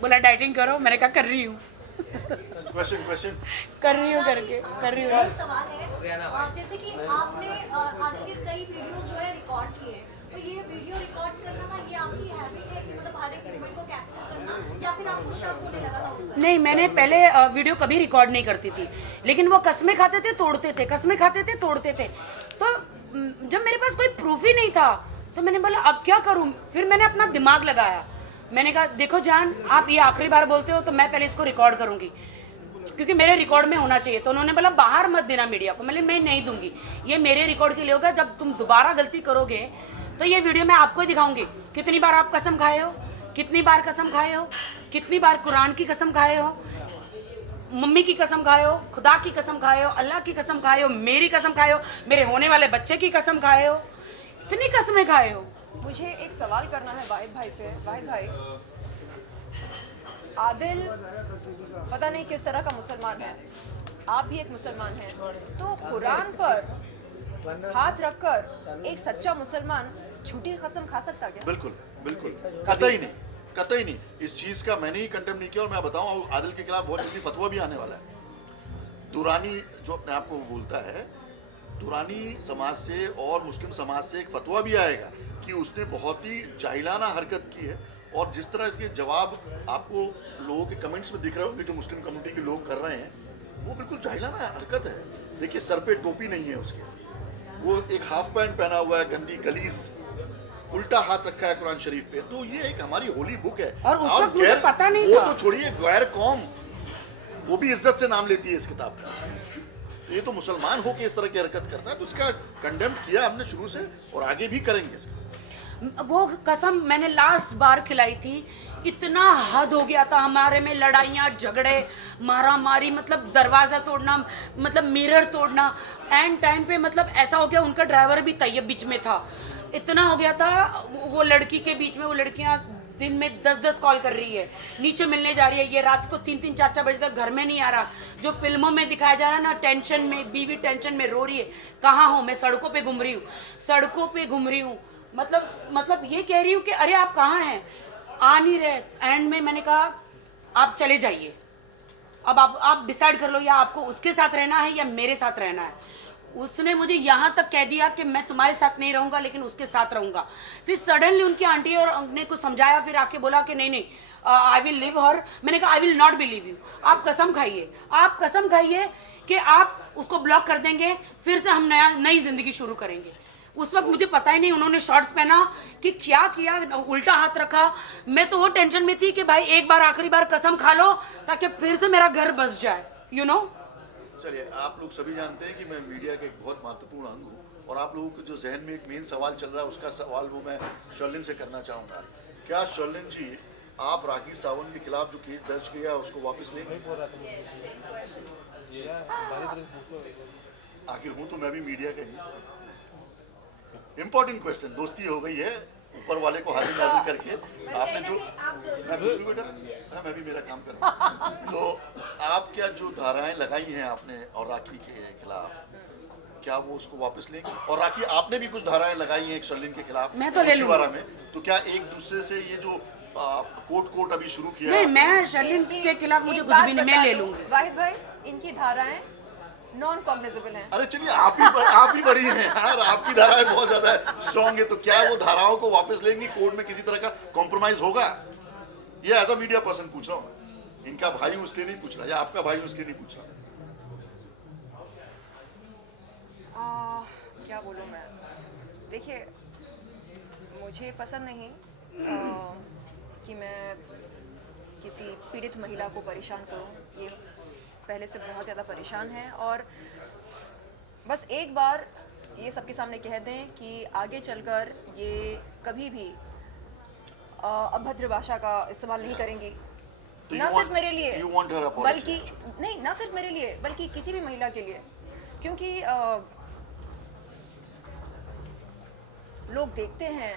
बोला डाइटिंग करो, मैंने कहा कर रही हूँ। क्वेश्चन कर रही हूँ करके कर रही हूँ। एक सवाल है, जैसे कि आपने आदिल के कई वीडियो जो है रिकॉर्ड किए, तो ये वीडियो रिकॉर्ड करना ना, ये आपकी हैबिट है कि मतलब हर एक मोमेंट को कैप्चर करना, या फिर आपको शक होने लगा था? नहीं, मैंने पहले वीडियो कभी रिकॉर्ड नहीं करती थी, लेकिन वो कसमें खाते थे तोड़ते थे, कसमें खाते थे तोड़ते थे। तो जब मेरे पास कोई प्रूफ ही नहीं था तो मैंने बोला अब क्या करूं। फिर मैंने अपना दिमाग लगाया, मैंने कहा देखो जान, आप ये आखिरी बार बोलते हो तो मैं पहले इसको रिकॉर्ड करूंगी, क्योंकि मेरे रिकॉर्ड में होना चाहिए। तो उन्होंने बोला बाहर मत देना मीडिया को। मैं नहीं दूंगी, ये मेरे रिकॉर्ड के लिए होगा। जब तुम दोबारा गलती करोगे तो ये वीडियो मैं आपको ही दिखाऊंगी, कितनी बार आप कसम खाए हो, कितनी बार कसम खाए हो, कितनी बार कुरान की कसम खाए हो, मम्मी की कसम खाए हो, खुदा की कसम खाए हो, अल्लाह की कसम खाए हो, मेरी कसम खाए हो, मेरे होने वाले बच्चे की कसम खाए हो, इतनी कसमें खाए हो। मुझे एक सवाल करना है वाहिद भाई से। वाहिद भाई, आदिल पता नहीं किस तरह का मुसलमान है, आप भी एक मुसलमान हैं, तो कुरान पर हाथ रखकर एक सच्चा मुसलमान झूठी कसम खा सकता क्या? बिल्कुल बिल्कुल, कतई नहीं, कतई नहीं। इस चीज का मैंने ही कंडेम नहीं किया, और मैं बताऊं आदिल के खिलाफ बहुत जल्दी फतवा भी आने वाला है। दुरानी जो अपने आप को बोलता है, दुरानी समाज से और मुस्लिम समाज से एक फतवा भी आएगा कि उसने बहुत ही जाहिलाना हरकत की है। और जिस तरह इसके जवाब आपको लोगों के कमेंट्स में दिख रहे होंगे जो मुस्लिम कम्युनिटी के लोग कर रहे हैं, वो बिल्कुल जाहिलाना हरकत है। देखिए, सर पे टोपी नहीं है उसके, वो एक हाफ पैंट पहना हुआ है, गंदी गलीज, उल्टा हाथ रखा है कुरान शरीफ पे। तो ये एक हमारी होली बुक है, और उस वक्त मुझे पता नहीं था। वो तो छोड़िए, गैर कौम वो भी इज्जत से नाम लेती है इस किताब का। तो ये तो मुसलमान हो के इस तरह की हरकत करता है, तो उसका कंडेम किया हमने शुरू से, और आगे भी करेंगे इसका। वो कसम मैंने लास्ट बार खिलाई थी, इतना हद हो गया था हमारे में, लड़ाइयाँ झगड़े, मारा मारी, मतलब दरवाज़ा तोड़ना, मतलब मिरर तोड़ना। एंड टाइम पे मतलब ऐसा हो गया, उनका ड्राइवर भी तैयब बीच में था, इतना हो गया था। वो लड़की के बीच में, वो लड़कियाँ दिन में 10-10 कॉल कर रही है, नीचे मिलने जा रही है, ये रात को 3-3, 4-4 बजे तक घर में नहीं आ रहा। जो फिल्मों में दिखाया जा रहा है ना, टेंशन में, बीवी टेंशन में रो रही है, कहाँ हूँ मैं, सड़कों पे घूम रही हूँ, सड़कों पे घूम रही हूँ, मतलब ये कह रही हूँ कि अरे आप कहाँ हैं, आ नहीं रहे। एंड में मैंने कहा आप चले जाइए, अब आप डिसाइड कर लो, या आपको उसके साथ रहना है या मेरे साथ रहना है। उसने मुझे यहाँ तक कह दिया कि मैं तुम्हारे साथ नहीं रहूँगा लेकिन उसके साथ रहूँगा। फिर सडनली उनकी आंटी और ने कुछ समझाया, फिर आके बोला कि नहीं आई विल लिव हर। मैंने कहा I will not believe you, आप कसम खाइए, आप कसम खाइए कि आप उसको ब्लॉक कर देंगे, फिर से हम नई जिंदगी शुरू करेंगे। उस वक्त मुझे पता ही नहीं, उन्होंने शॉर्ट्स पहना कि क्या किया, उल्टा हाथ रखा। मैं तो वो टेंशन में थी कि भाई एक बार आखिरी बार कसम खा लो ताकि फिर से मेरा घर बस जाए, यू नो। चलिए, आप लोग सभी जानते हैं कि मैं मीडिया का एक बहुत महत्वपूर्ण अंग हूँ, और आप लोगों के जो जहन में एक मेन सवाल चल रहा है, उसका सवाल वो मैं शर्लिन से करना चाहूँगा। क्या शर्लिन जी, आप राखी सावंत के खिलाफ जो केस दर्ज किया उसको वापस लेंगे? आखिर हूँ तो मैं भी मीडिया का ही। इम्पोर्टेंट क्वेश्चन, दोस्ती हो गई है ऊपर वाले को हाजिर नाजिर करके। आपने जो, मैं पूछ लूँ बेटा, हाँ मैं भी मेरा काम कर रहा हूँ। तो आप क्या जो धाराएं लगाई हैं आपने और राखी के खिलाफ, क्या वो उसको वापस लेंगे? और राखी, आपने भी कुछ धाराएं लगाई हैं एक शर्लिन के खिलाफ, मैं तो ले लूंगा में, तो क्या एक दूसरे से ये जो कोर्ट अभी शुरू किया? नहीं, मैं शर्लिन के खिलाफ मुझे कुछ भी नहीं, मैं ले लूंगी। वाहिद भाई, इनकी धाराएं नॉन कॉग्निजेबल हैं। अरे चलिए आप ही बड़ी हैं यार, आपकी धाराएं बहुत ज्यादा स्ट्रांग है, तो क्या वो धाराओं को वापस लेंगी? कोर्ट में किसी तरह का कॉम्प्रोमाइज होगा? ये एज अ मीडिया पर्सन पूछ रहा हूँ मैं, इनका भाई हूं इसलिए नहीं पूछ रहा, या आपका भाई हूं इसलिए नहीं पूछ रहा। क्या बोलूँ मैं, देखिए मुझे पसंद नहीं कि मैं किसी पीड़ित महिला को परेशान करूं। ये पहले से बहुत ज़्यादा परेशान है, और बस एक बार ये सबके सामने कह दें कि आगे चलकर ये कभी भी अभद्र भाषा का इस्तेमाल नहीं करेंगी, तो ना सिर्फ मेरे लिए you want her apology? बल्कि नहीं, ना सिर्फ मेरे लिए बल्कि किसी भी महिला के लिए, क्योंकि लोग देखते हैं,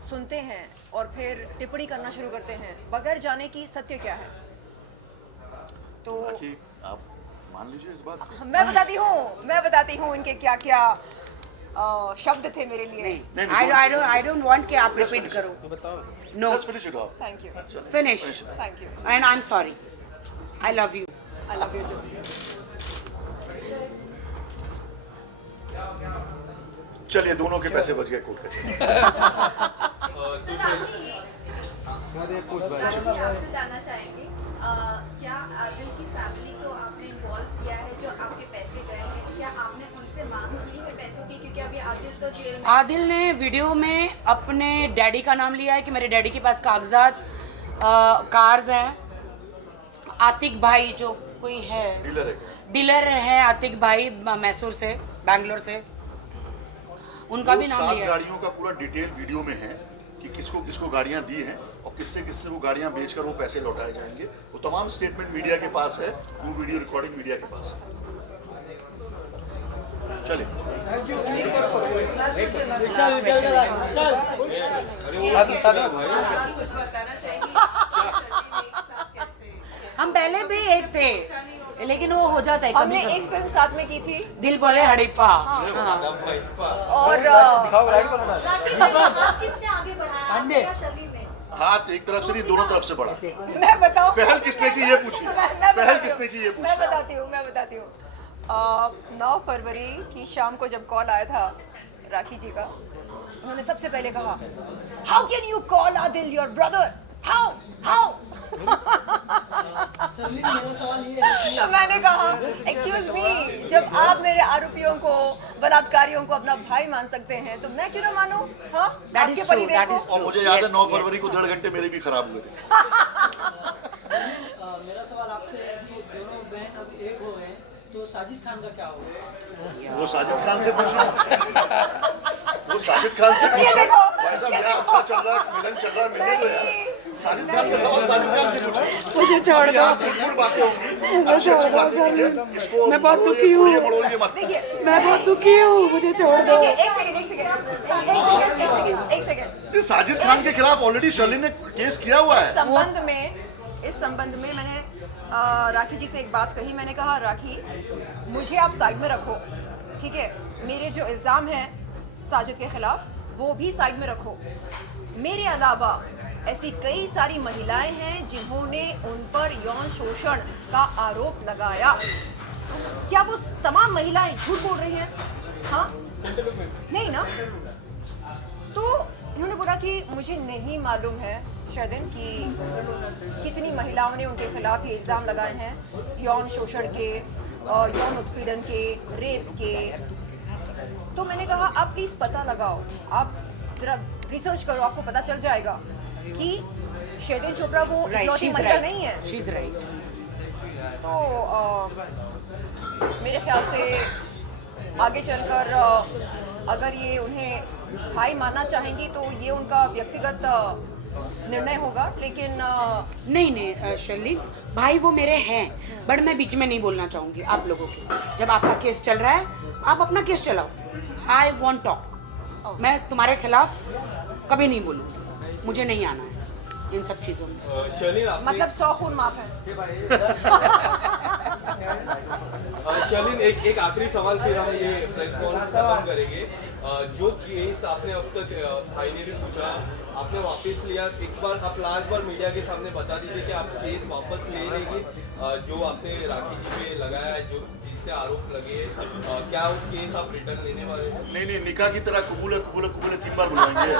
सुनते हैं और फिर टिप्पणी करना शुरू करते हैं बगैर जाने की सत्य क्या है। तो राखी, आप मान लीजिए इस बात को। मैं बताती हूँ इनके क्या क्या शब्द थे मेरे लिए। नहीं, I don't want कि आप रिपीट करो। No, Let's finish it off. Thank you, finish. Thank you, And I'm sorry. I love you. I love you too. चलिए, दोनों के पैसे बच गए कोर्ट कचहरी। आपसे जानना चाहेंगे, क्या आदिल की फैमिली को आपने इन्वॉल्व किया है? जो आपके पैसे गए हैं, क्या आपने उनसे मांग की है पैसों की? क्योंकि अभी आदिल तो जेल में। आदिल ने वीडियो में अपने डैडी का नाम लिया है कि मेरे डैडी के पास कागजात, कार्स हैं। आतिक भाई जो कोई है, डीलर है आतिक भाई, मैसूर से, बैंगलोर से, उनका भी नाम लिया है। गाड़ियों का पूरा डिटेल वीडियो में है कि किसको किसको गाड़ियां दी हैं और किससे किससे वो गाड़ियां बेचकर वो पैसे लौटाए जाएंगे। वो तमाम स्टेटमेंट मीडिया के पास है, वो वीडियो रिकॉर्डिंग मीडिया के पास है। चलिए, हम पहले भी एक थे, लेकिन वो हो जाता है कभी हमने एक फिल्म साथ में की थी, दिल बोले हड़प्पा। और किसने आगे बढ़ाया? शली ने। हाथ एक तरफ से नहीं, दोनों तरफ से बढ़ा। मैं बताऊं, पहल किसने की ये पूछिए, पहल किसने की ये मैं पूछिए। बताती हूँ 9 फरवरी की शाम को जब कॉल आया था राखी जी का, उन्होंने सबसे पहले कहा, how can you call Adil your brother, how तो मैंने कहा, एक्सक्यूज मी, जब आप मेरे आरोपियों को, बलात्कारियों को अपना भाई मान सकते हैं तो मैं क्यों ना मानूं? हाँ, आपके परिवार को। और मुझे याद है 9 फरवरी को 1.5 घंटे मेरे भी खराब हुए थे। मेरा सवाल आपसे है कि दोनों बहन अब एक हो गए, तो साजिद खान का क्या होगा? वो साजिद खान से पूछो, वो साजिद खान से पूछो। भाई साहब, यहाँ अच्छा चल रहा है, मिलन चल रहा है, मिलने दो यार। साजिद खान का सवाल साजिद खान से पूछो। मुझे छोड़ दो, गुड़ बातें होंगी, अच्छी अच्छी बातें कीजिए। इसको मैं बहुत दुखी हूँ, मड़ोलिए मत। देखिए, मैं बहुत दुखी हूँ, मुझे छोड़ दो। देखिए, एक सेकेंड। ये साजिद खान के खिलाफ ऑलरेडी शर्लिन ने केस किया हुआ है। इस संबंध में मैंने राखी जी से एक बात कही। मैंने कहा, राखी, मुझे आप साइड में रखो, ठीक है? मेरे जो इल्ज़ाम हैं साजिद के खिलाफ, वो भी साइड में रखो। मेरे अलावा ऐसी कई सारी महिलाएं हैं जिन्होंने उन पर यौन शोषण का आरोप लगाया। क्या वो तमाम महिलाएं झूठ बोल रही हैं? हाँ, नहीं ना? तो इन्होंने बोला कि मुझे नहीं मालूम है शर्दिन कि कितनी महिलाओं ने उनके खिलाफ ये इल्ज़ाम लगाए हैं, यौन शोषण के, यौन उत्पीड़न के, रेप के। तो मैंने कहा, आप प्लीज़ पता लगाओ, आप जरा रिसर्च करो, आपको पता चल जाएगा कि शर्दिन चोपड़ा वो इकलौती महिला नहीं है। She's right. तो मेरे ख्याल से आगे चलकर अगर ये उन्हें भाई मानना चाहेंगी तो ये उनका व्यक्तिगत निर्णय होगा, लेकिन नहीं शर्लिन, भाई वो मेरे हैं, बट मैं बीच में नहीं बोलना चाहूँगी आप लोगों के। जब आपका केस चल रहा है, आप अपना केस चलाओ। I want talk. मैं तुम्हारे खिलाफ कभी नहीं बोलूँगी, मुझे नहीं आना है इन सब चीज़ों में। मतलब 100 खून माफ है। शर्लिन, एक आखिरी सवाल फिर हम ये प्रेस कॉन्फ्रेंस खत्म करेंगे। जो केस आपने अब तक भाई ने भी पूछा, आपने वापस लिया, एक बार आप लास्ट बार मीडिया के सामने बता दीजिए कि आप केस वापस ले लेंगे जो आपने राखी जी पे लगाया है, जो जिससे आरोप लगे हैं, क्या वो केस आप रिटर्न लेने वाले हैं? नहीं, निकाह की तरह कबूल है 3 बार बुलाएंगे।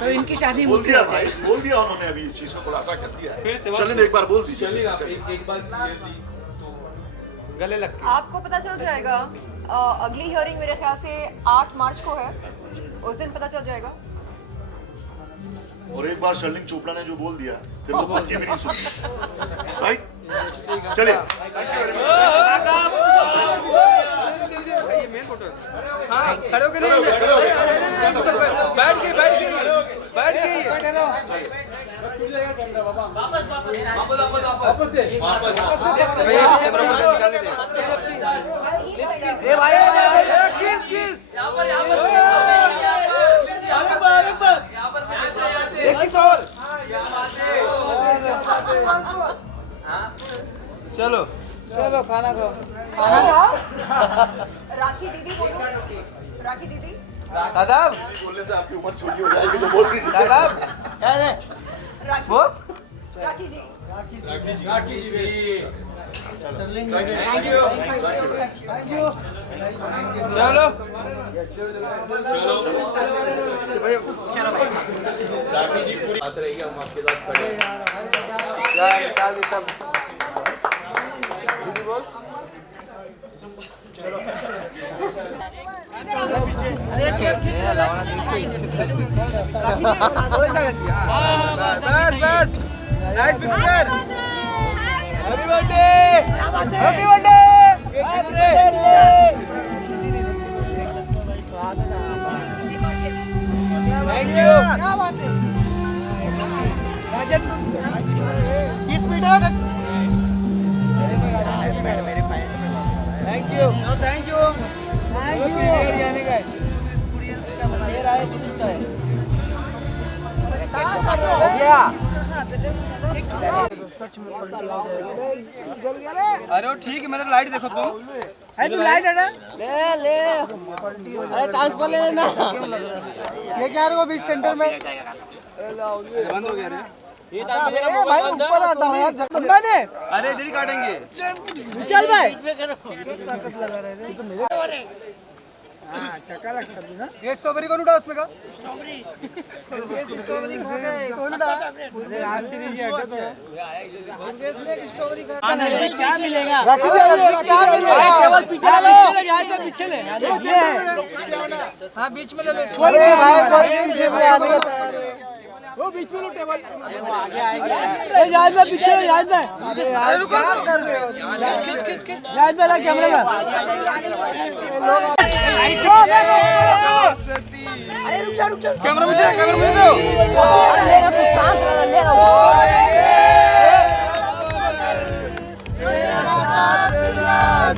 तो इनकी शादी बोल मुझसे दिया हो भाई, जाएगी। बोल दिया उन्होंने, अभी इस चीज को खुलासा कर दिया है। चलिए एक बार बोल दीजिए। चलिए आप एक बार clear दी तो गले लग के आपको पता चल जाएगा। अगली हियरिंग मेरे ख्याल से 8 मार्च को है, उस दिन पता चल जाएगा। और एक बार शर्लिंग चोपड़ा ने जो बोल दिया फिर वो बात की भी नहीं सुनी। राइट, चलिए। खड़े होके नहीं, बैठ गई ए भाई एक ही सवाल। चलो खाना खाओ। राखी दीदी बोलो, राखी दीदी। दादाब बोलने से आपकी उम्र छोटी हो जाएगी तो बोल दीजिए। दादाब राखी राखी जी। चलो राखी जी पूरी बात रहेगी, हम आपके साथ खड़े हैं। बस nice picture. Happy birthday, happy birthday, thank you. किस मीटर thank you, thank you, thank you. अरे वो ठीक है, मेरा लाइट देखो तुम। है तू लाइट है ना? ले अरे ट्रांसफर ले लेना। ये क्या है वो बीच सेंटर में बंद हो गया रे। ये भाई ऊपर आता है यार जगदम्बा ने। अरे इधर ही काटेंगे विशाल भाई। ताकत लगा रहे थे तो मेरे। हाँ चक्का रखा ना। ये स्ट्रॉबेरी कौन उठा उसमें का? स्ट्रॉबेरी खा गए कौन उठा? अरे आज से नहीं हटा तो। स्ट्रॉबेरी खा क्या मिलेगा? क्या मिलेगा? केवल पीछे ले, यहाँ से पीछे ले। हाँ बीच में ले लो। अरे भाई वो बीच में लो टेबल। याद में पीछे लो, याद में। अरे रुको क्या कर रहे हो? खिच याद में ला कैमरा में। रुक जा कैमरा में दे, कैमरा में दो। लेगा तू सांस लेगा वो।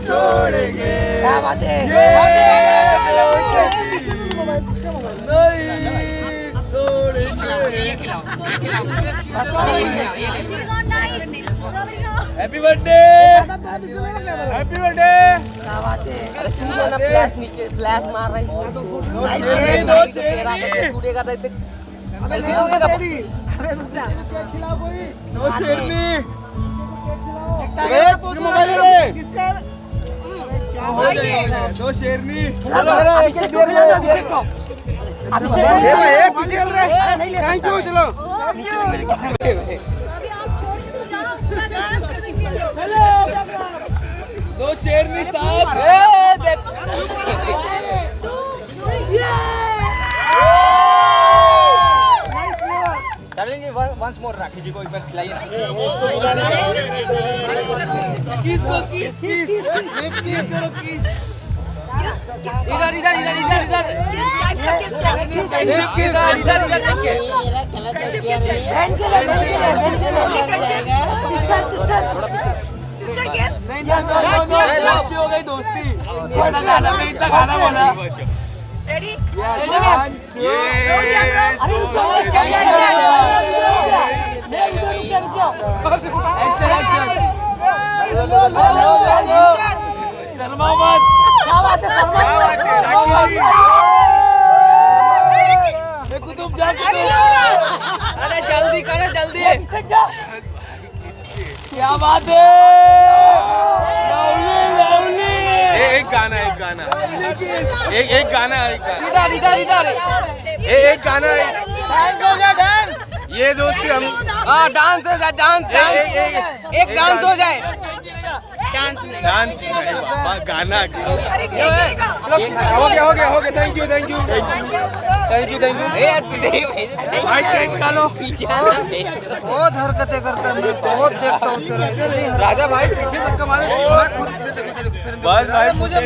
छोड़ेंगे क्या बात है? Happy birthday, happy birthday. क्या बात है? अरे तू जो ना फ्लैश नीचे फ्लैश मार रही है। दो शेरनी मोबाइल ले। दो शेरनी थैंक यू। चलो दो शेरनी साथ। वंस मोर राखी जी को एक बार खिलाइए। किस को किस किस किस करो किस। इधर इधर इधर इधर इधर किस टाइप का किस टाइप किस टाइप इधर इधर इधर देखिए। फ्रेंडशिप किस टाइप सिस्टर किस। नहीं दोस्ती हो गई दोस्ती। गाना में इतना गाना बोला। रेडी शर्मा मत। क्या बात है? जल्दी क्या बात है एक गाना एक गाना एक गाना इधर इधर इधर एक गाना डांस हो जाए डांस ये दोस्ती हम हाँ डांस हो जाए डांस डांस एक डांस हो जाए डांस गाना हो गया थैंक यू भाई टेक का लो बहुत हरकतें करता है मैं बहुत देखता हूँ तेरा राजा भाई पीछे तक कमाने बस भाई मुझे